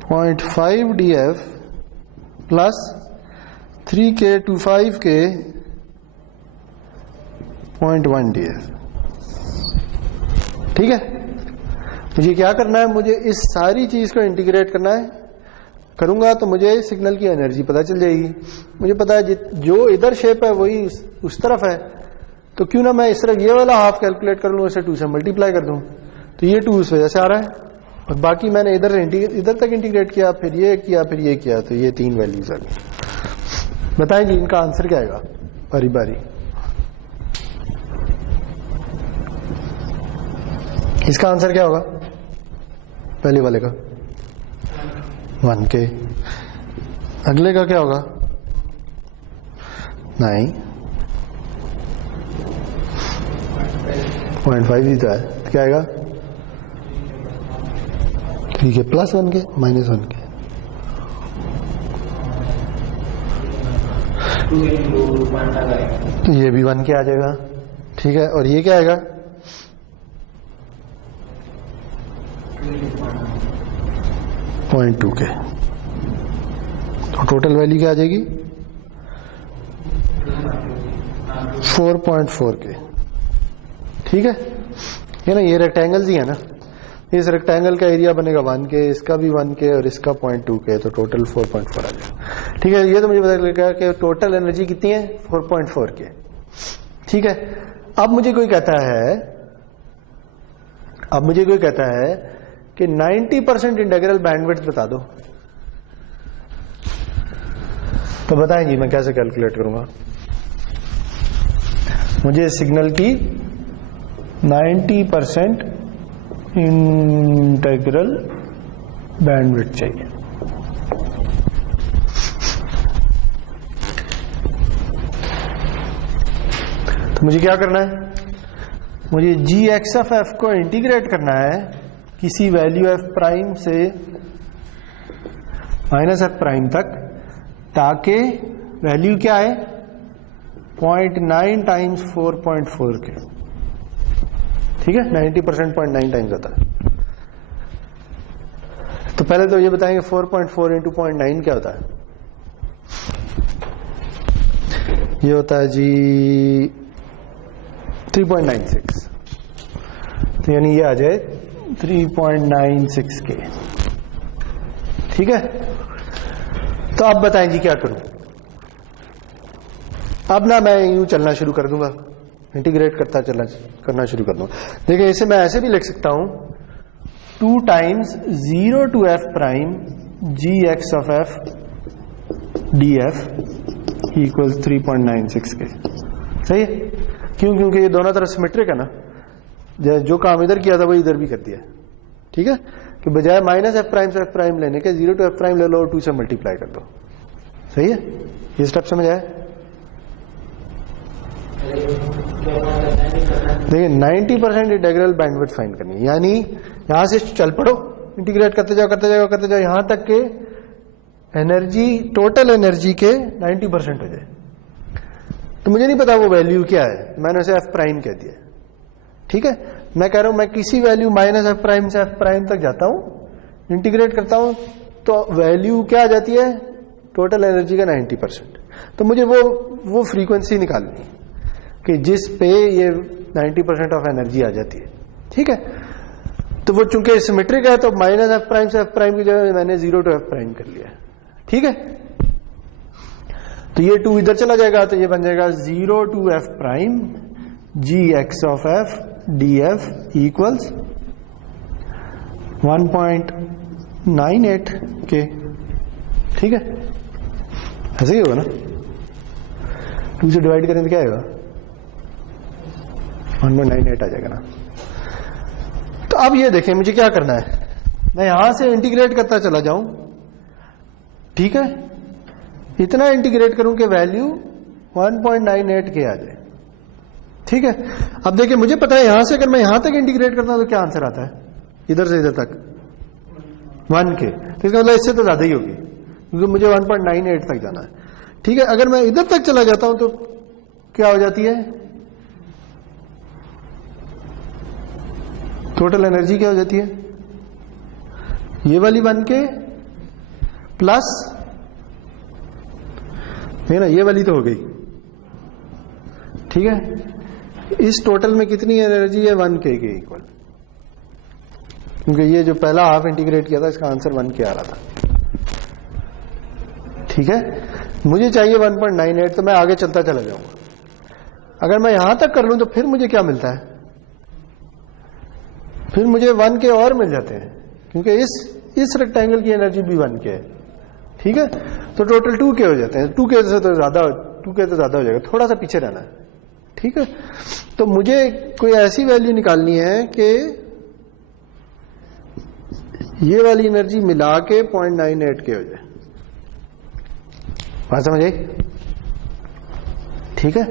0.5 df plus 3k to 5k 0.1 df। ठीक है, मुझे क्या करना है? मुझे इस सारी चीज को इंटीग्रेट करना है। करूंगा तो मुझे सिग्नल की एनर्जी पता चल जाएगी। मुझे पता है जो इधर शेप है वही उस तरफ है, तो क्यों ना मैं इस तरफ ये वाला हाफ कैलकुलेट कर लूं, इसे 2 से मल्टीप्लाई कर दूं, तो ये 2 उस वजह से आ रहा है, और बाकी मैंने इधर तक इंटीग्रेट किया, फिर ये किया, फिर ये किया, तो ये 3 वैल्यूज आ गई। बताएं जी, इनका आंसर क्या आएगा बारी बारी? इसका आंसर क्या होगा? पहले वाले का 1k, अगले का क्या होगा? 9, 0.5 ही तो है, तो क्या आएगा? 3k plus 1k minus 1k। तो ये भी 1k आ जाएगा। ठीक है, और ये क्या आएगा? 0.2k। तो टोटल वैल्यू क्या आ जाएगी? 4.4k। ठीक है, ये ना, ये रेक्टेंगल्स ही है ना, इस रेक्टेंगल का एरिया बनेगा 1k, इसका भी 1k और इसका 0.2k, तो टोटल 4.4 आ जाएगा। ठीक है, ये तो मुझे पता लगा कि टोटल एनर्जी कितनी है? 4.4k। ठीक है, अब मुझे कोई कहता है कि 90% इंटीग्रल बैंडविड्थ बता दो, तो बताएं जी मैं कैसे कैलकुलेट करूंगा? मुझे सिग्नल की 90% इंटीग्रल बैंडविड्थ चाहिए। तो मुझे क्या करना है? मुझे gx(f) को इंटीग्रेट करना है किसी वैल्यू f प्राइम से -f' तक, ताकि वैल्यू क्या है? 0.9 टाइम्स 4.4k। ठीक है, 90% 0.9 टाइम्स होता है। तो पहले तो ये बताएंगे 4.4 इंटू 0.9 क्या होता है? ये होता है जी 3.96। तो यानी ये आ जाए 3.96 के। ठीक है, तो अब बताएं जी क्या करूं। अब ना मैं यूं चलना शुरू कर दूंगा, इंटीग्रेट करना शुरू कर दूंगा। देखिए इसे मैं ऐसे भी लिख सकता हूं 2 times 0 to f prime gx of f df equals 3.96 के। सही है, क्यों? क्योंकि ये दोनों तरफ सिमेट्रिक है ना, जो काम इधर किया था वो इधर भी कर दिया। ठीक है, कि बजाय माइनस एफ प्राइम से एफ प्राइम लेने के 0 to f प्राइम ले लो और 2 से मल्टीप्लाई कर दो। सही है, ये स्टेप समझ आया? देखिए 90% इंटीग्रल बैंडविड्थ फाइंड करनी है, यानी यहां से चल पड़ो, इंटीग्रेट करते जाओ यहां तक के एनर्जी, टोटल एनर्जी के 90% हो जाए। तो मुझे नहीं पता वो वैल्यू क्या है, मैंने उसे एफ प्राइम कह दिया। ठीक है, मैं कह रहा हूं मैं किसी वैल्यू माइनस एफ प्राइम से एफ प्राइम तक जाता हूं, इंटीग्रेट करता हूं, तो वैल्यू क्या आ जाती है? टोटल एनर्जी का 90%। तो मुझे वो फ्रीक्वेंसी निकालनी है कि जिस पे ये 90% ऑफ एनर्जी आ जाती है। ठीक है, तो वो चूंकि सिमेट्रिक है तो माइनस एफ प्राइम से एफ प्राइम की जगह मैंने 0 to f प्राइम कर लिया। ठीक है, तो ये 2 इधर चला जाएगा, तो ये बन जाएगा 0 to f prime G X of F D F equals 1.98 K. ठीक है, ऐसे ही होगा ना, 2 से डिवाइड करें तो क्या आएगा? 1.98 आ जाएगा ना। तो अब ये देखें मुझे क्या करना है, मैं यहां से इंटीग्रेट करता चला जाऊं। ठीक है, इतना इंटीग्रेट करूं कि वैल्यू 1.98 के आ जाए। ठीक है, अब देखिए मुझे पता है यहां से अगर मैं यहां तक इंटीग्रेट करता हूं तो क्या आंसर आता है? इधर से इधर तक 1 के, तो इसका मतलब इससे तो ज्यादा ही होगी क्योंकि मुझे 1.98 तक जाना है। ठीक है, अगर मैं इधर तक चला जाता हूं तो क्या हो जाती है? टोटल एनर्जी क्या हो जाती है? ये वाली 1 के प्लस है ना, ये वाली तो हो गई। ठीक है, इस टोटल में कितनी एनर्जी है? 1 के इक्वल, क्योंकि ये जो पहला हाफ इंटीग्रेट किया था इसका आंसर 1 के आ रहा था। ठीक है, मुझे चाहिए 1.98, तो मैं आगे चलता चला जाऊंगा। अगर मैं यहां तक कर लूं तो फिर मुझे क्या मिलता है? फिर मुझे 1 के और मिल जाते हैं, क्योंकि इस रेक्टेंगल की एनर्जी भी 1 के है। ठीक है, तो टोटल 2 के हो जाते हैं। 2 के से तो ज्यादा हो जाएगा, थोड़ा सा पीछे रहना है। ठीक है, तो मुझे कोई ऐसी वैल्यू निकालनी है कि ये वाली एनर्जी मिला के 0.98 के हो जाए। बात समझ आई? ठीक है,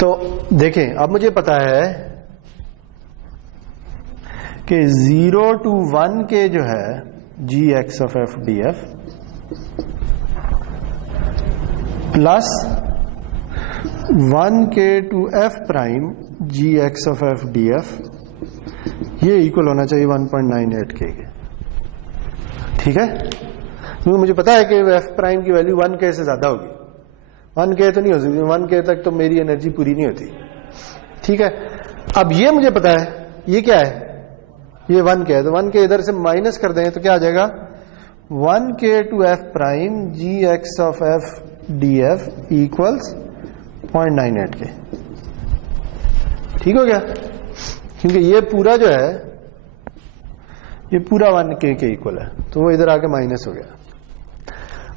तो देखें अब मुझे पता है कि 0 to 1 के जो है G X of F D F plus 1 के to F prime G X of F D F, ये इक्वल होना चाहिए 1.98 के। ठीक है, क्योंकि मुझे पता है कि एफ प्राइम की वैल्यू 1 के से ज्यादा होगी। 1 के तो नहीं हो सकती, 1 के तक तो मेरी एनर्जी पूरी नहीं होती। ठीक है, अब ये मुझे पता है, ये क्या है? ये 1 के है, तो 1 के इधर से माइनस कर दें तो क्या आ जाएगा? 1 के to F prime G X of F D F equals 0.98 K. ठीक हो गया, क्योंकि ये पूरा जो है ये पूरा 1 के इक्वल है, तो वो इधर आके माइनस हो गया,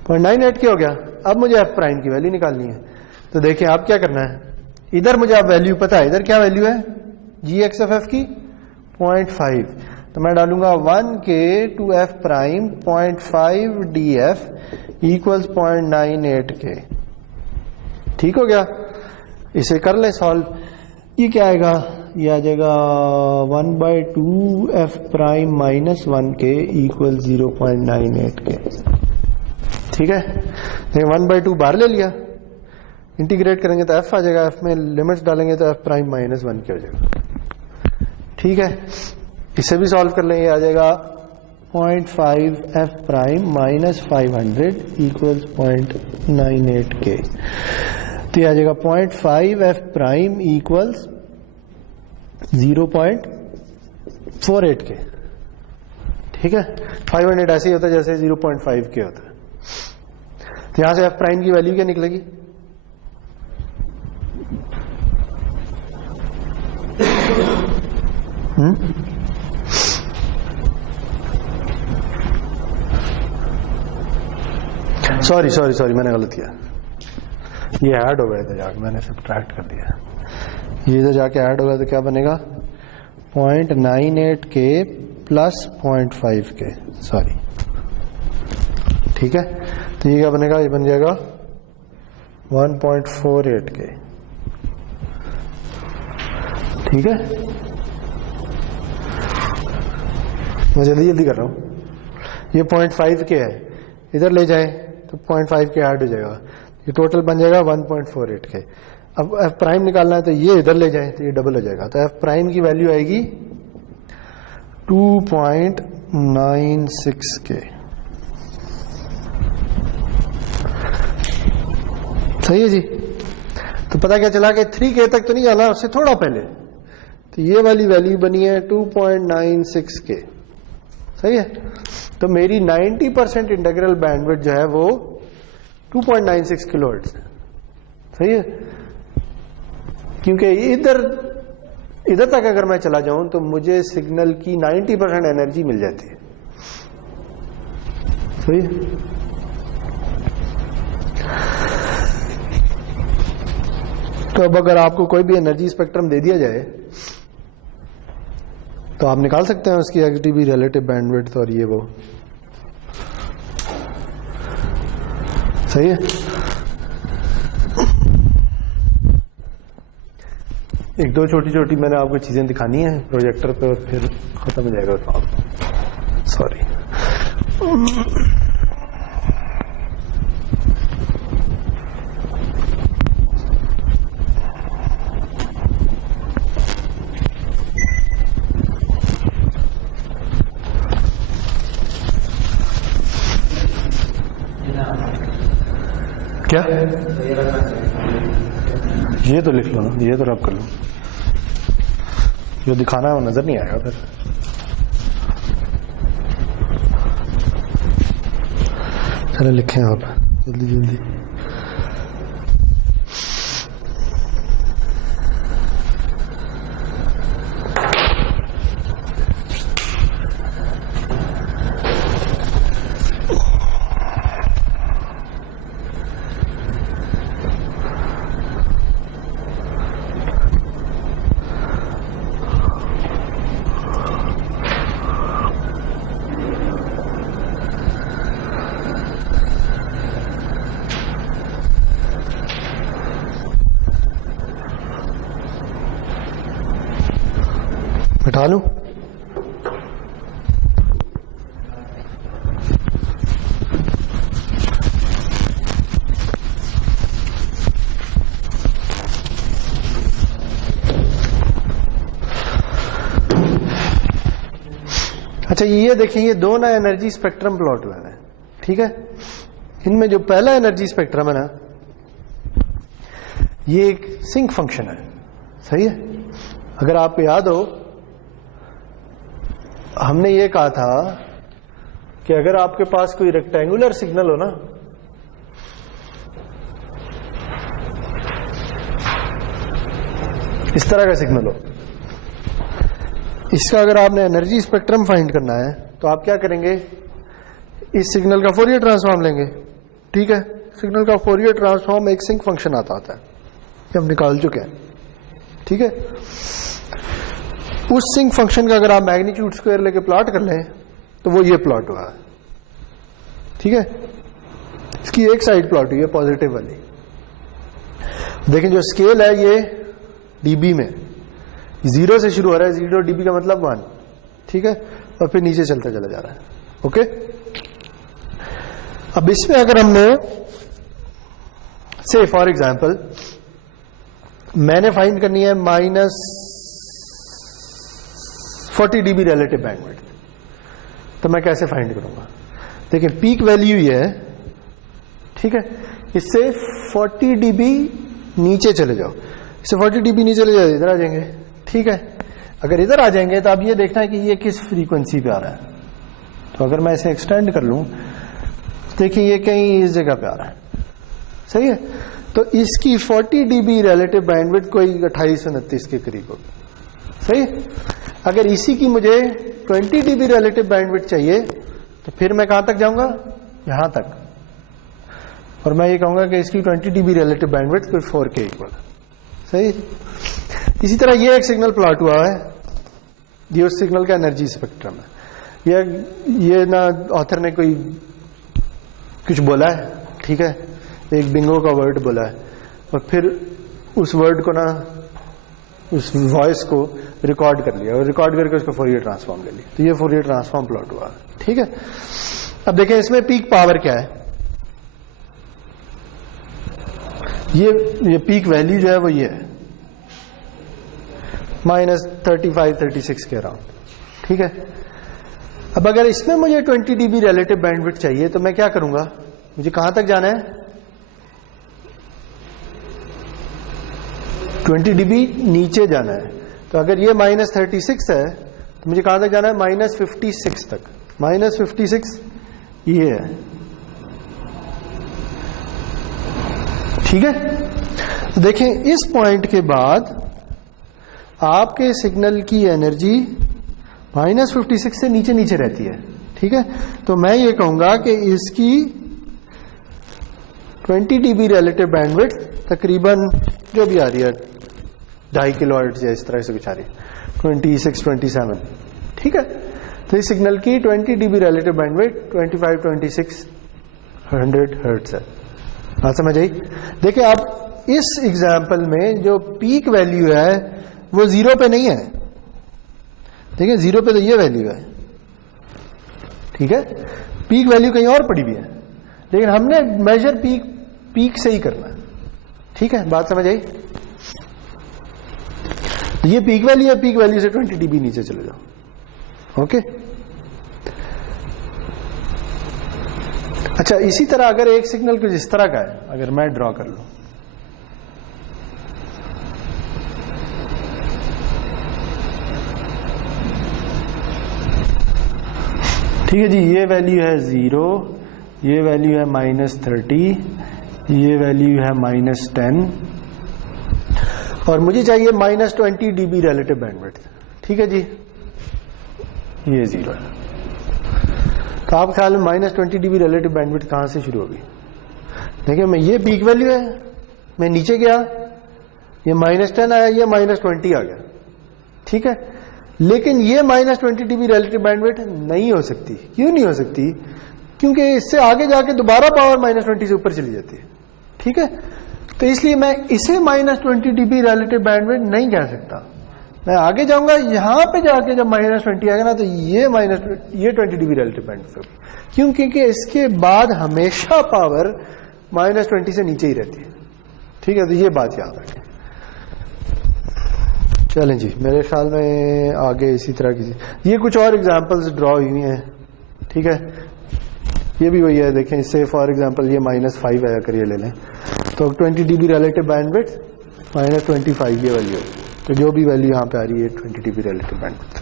0.98 के हो गया। अब मुझे एफ प्राइम की वैल्यू निकालनी है, तो देखिए आप क्या करना है, इधर मुझे आप वैल्यू पता है, इधर क्या वैल्यू है जी एक्स ऑफ एफ की 0.5, तो मैं डालूंगा 1 के to F prime 0.5 D F equals 0.98 K. ठीक हो गया, इसे कर ले सॉल्व। ये क्या आएगा? ये आ जाएगा 1/2 एफ प्राइम माइनस 1 के इक्वल 0.98 के। ठीक है, 1/2 बाहर ले लिया, इंटीग्रेट करेंगे तो एफ आ जाएगा, एफ में लिमिट्स डालेंगे तो एफ प्राइम माइनस 1 के हो जाएगा। ठीक है, इसे भी सॉल्व कर लेंगे, आ जाएगा 0.5 एफ प्राइम माइनस 500 इक्वल्स 0.98 के। तो ये आ जाएगा 0.5 एफ प्राइम इक्वल्स 0.98 48 के, ठीक है। 500 ऐसे ही होता है जैसे 0.5 के होता है। तो यहां से एफ प्राइम की वैल्यू क्या निकलेगी? सॉरी मैंने गलत किया, ये ऐड हो गया था जाके, मैंने सब्ट्रैक्ट कर दिया। ये इधर जाके ऐड होगा तो क्या बनेगा? 0.98 के प्लस 0.5 के, सॉरी, ठीक है। तो ये क्या बनेगा? ये बन जाएगा 1.48 के, ठीक है। मैं जल्दी जल्दी कर रहा हूं। ये 0.5 के है, इधर ले जाए तो 0.5 के ऐड हो जाएगा, ये टोटल बन जाएगा 1.48 के। अब एफ प्राइम निकालना है तो ये इधर ले जाए तो ये डबल हो जाएगा, तो एफ प्राइम की वैल्यू आएगी 2.96 के। सही है जी। तो पता क्या चला कि 3K तक तो नहीं जाना, उससे थोड़ा पहले, तो ये वाली वैल्यू बनी है 2.96 के, सही है। तो मेरी 90% इंटीग्रल बैंडविड्थ जो है वो 2.96 किलोहर्ट्ज है, सही है। क्योंकि इधर तक अगर मैं चला जाऊं तो मुझे सिग्नल की 90% एनर्जी मिल जाती है, सही है। तो अब अगर आपको कोई भी एनर्जी स्पेक्ट्रम दे दिया जाए तो आप निकाल सकते हैं उसकी एक्सडीबी रिलेटिव बैंडविड्थ और ये वो, सही है। एक दो छोटी छोटी मैंने आपको चीजें दिखानी है प्रोजेक्टर पे और फिर खत्म हो जाएगा काम। सॉरी। क्या ये तो लिख लो ना, ये तो रब कर लो, जो दिखाना है वो नजर नहीं आएगा फिर। चलो लिखें आप जल्दी जल्दी। बैठा लूं? अच्छा ये देखिए, ये दो ना एनर्जी स्पेक्ट्रम प्लॉट हुआ है, ठीक है। इनमें जो पहला एनर्जी स्पेक्ट्रम है ना, ये एक सिंक फंक्शन है, सही है। अगर आपको याद हो, हमने ये कहा था कि अगर आपके पास कोई रेक्टेंगुलर सिग्नल हो ना, इस तरह का सिग्नल हो, इसका अगर आपने एनर्जी स्पेक्ट्रम फाइंड करना है तो आप क्या करेंगे? इस सिग्नल का फोरियर ट्रांसफॉर्म लेंगे, ठीक है। सिग्नल का फोरियर ट्रांसफॉर्म एक सिंक फंक्शन आता है, ये हम निकाल चुके हैं, ठीक है। उस सिंक फंक्शन का अगर आप मैग्नीट्यूड स्क्वायर लेके प्लॉट कर लें तो वो ये प्लॉट हुआ है, ठीक है। इसकी एक साइड प्लॉट हुई है पॉजिटिव वाली। देखें जो स्केल है ये डीबी में 0 से शुरू हो रहा है, 0 डीबी का मतलब 1, ठीक है, और फिर नीचे चलता चला जा रहा है, ओके। अब इसमें अगर हमने से फॉर एग्जांपल मैंने फाइंड करनी है -40 dB रिलेटिव बैंडविड्थ, तो मैं कैसे फाइंड करूंगा? देखिए पीक वैल्यू ये है, ठीक है। इससे 40 dB नीचे चले जाओ, इससे 40 dB नीचे चले जाओ, इधर आ जाएंगे, ठीक है। अगर इधर आ जाएंगे तो अब ये देखना है कि ये किस फ्रीक्वेंसी पे आ रहा है। तो अगर मैं इसे एक्सटेंड कर लूं, देखिए ये कहीं इस जगह पे आ रहा है, सही है। तो इसकी 40 dB रिलेटिव बैंडविड्थ कोई 2829 के करीब होगी, सही है। अगर इसी की मुझे 20 dB रिलेटिव बैंडविड्थ चाहिए तो फिर मैं कहां तक जाऊंगा, यहां तक, और मैं ये कहूंगा कि इसकी 20 dB रिलेटिव बैंडविड्थ कोई 4 के इक्वल, सही है। इसी तरह ये एक सिग्नल प्लॉट हुआ है, ये उस सिग्नल का एनर्जी स्पेक्ट्रम है। ये ना ऑथर ने कोई कुछ बोला है, ठीक है, एक बिंगो का वर्ड बोला है, और फिर उस वर्ड को ना, उस वॉइस को रिकॉर्ड कर लिया, और रिकॉर्ड करके उसको फोरियर ट्रांसफॉर्म ले लिया। तो ये फोरियर ट्रांसफॉर्म प्लॉट हुआ, ठीक है। अब देखें इसमें पीक पावर क्या है। ये पीक वैल्यू जो है वो ये है -35-36 के अराउंड, ठीक है। अब अगर इसमें मुझे 20 dB रिलेटिव बैंडविड्थ चाहिए तो मैं क्या करूंगा, मुझे कहां तक जाना है, 20 dB नीचे जाना है। तो अगर ये -36 है तो मुझे कहां तक जाना है, -56 तक। -56 ये है, ठीक है। तो देखें इस पॉइंट के बाद आपके सिग्नल की एनर्जी -56 से नीचे नीचे रहती है, ठीक है। तो मैं ये कहूंगा कि इसकी 20 dB रिलेटिव बैंडविड्थ तकरीबन जो भी आ रही है 2.5 किलोहर्ट्ज या इस तरह से कुछ आ रही है, 26-27, ठीक है। तो इस सिग्नल की 20 dB रिलेटिव बैंडविड्थ 25-2600 हर्ट्ज है। बात समझ आई। देखिए अब इस एग्जाम्पल में जो पीक वैल्यू है वो 0 पे नहीं है, देखिए 0 पे तो ये वैल्यू है, ठीक है। पीक वैल्यू कहीं और पड़ी हुई है, लेकिन हमने मेजर पीक से ही करना है, ठीक है। बात समझ आई। ये पीक वैल्यू है, पीक वैल्यू से 20 dB नीचे चले जाओ, ओके। अच्छा, इसी तरह अगर एक सिग्नल कुछ इस तरह का है, अगर मैं ड्रॉ कर लूं, ठीक है जी, ये वैल्यू है 0, ये वैल्यू है -30, ये वैल्यू है -10, और मुझे चाहिए -20 dB रिलेटिव बैंडविड्थ, ठीक है जी, ये 0 है। तो आप ख्याल में -20 dB रिलेटिव बैंडविड्थ कहां से शुरू होगी। देखिए मैं, ये पीक वैल्यू है, मैं नीचे गया, ये -10 आया, ये -20 आ गया, ठीक है। लेकिन ये -20 dB रिलेटिव बैंडविड्थ नहीं हो सकती। क्यों नहीं हो सकती, क्योंकि इससे आगे जाके दोबारा पावर -20 से ऊपर चली जाती है, ठीक है। तो इसलिए मैं इसे -20 dB रिलेटिव बैंडविड्थ नहीं कह सकता। मैं आगे जाऊंगा, यहां पे जाके जब -20 आएगा ना, तो ये 20 dB रिलेटिव बैंडविड्थ होगी। क्यों, क्योंकि इसके बाद हमेशा पावर -20 से नीचे ही रहती है, ठीक है। तो ये बात याद रखें। चलें जी, मेरे ख्याल में आगे इसी तरह की ये कुछ और एग्जांपल्स ड्रॉ हुई हैं, ठीक है। ये भी वही है, देखें इससे फॉर एग्जांपल ये -5 है, अगर ये ले लें तो 20 dB रिलेटिव बैंडविड्थ -25 ये वैल्यू है। तो जो भी वैल्यू यहां पे आ रही है 20 dB रिलेटिव बैंडविड्थ।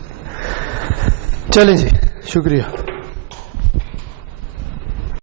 चलें जी, शुक्रिया।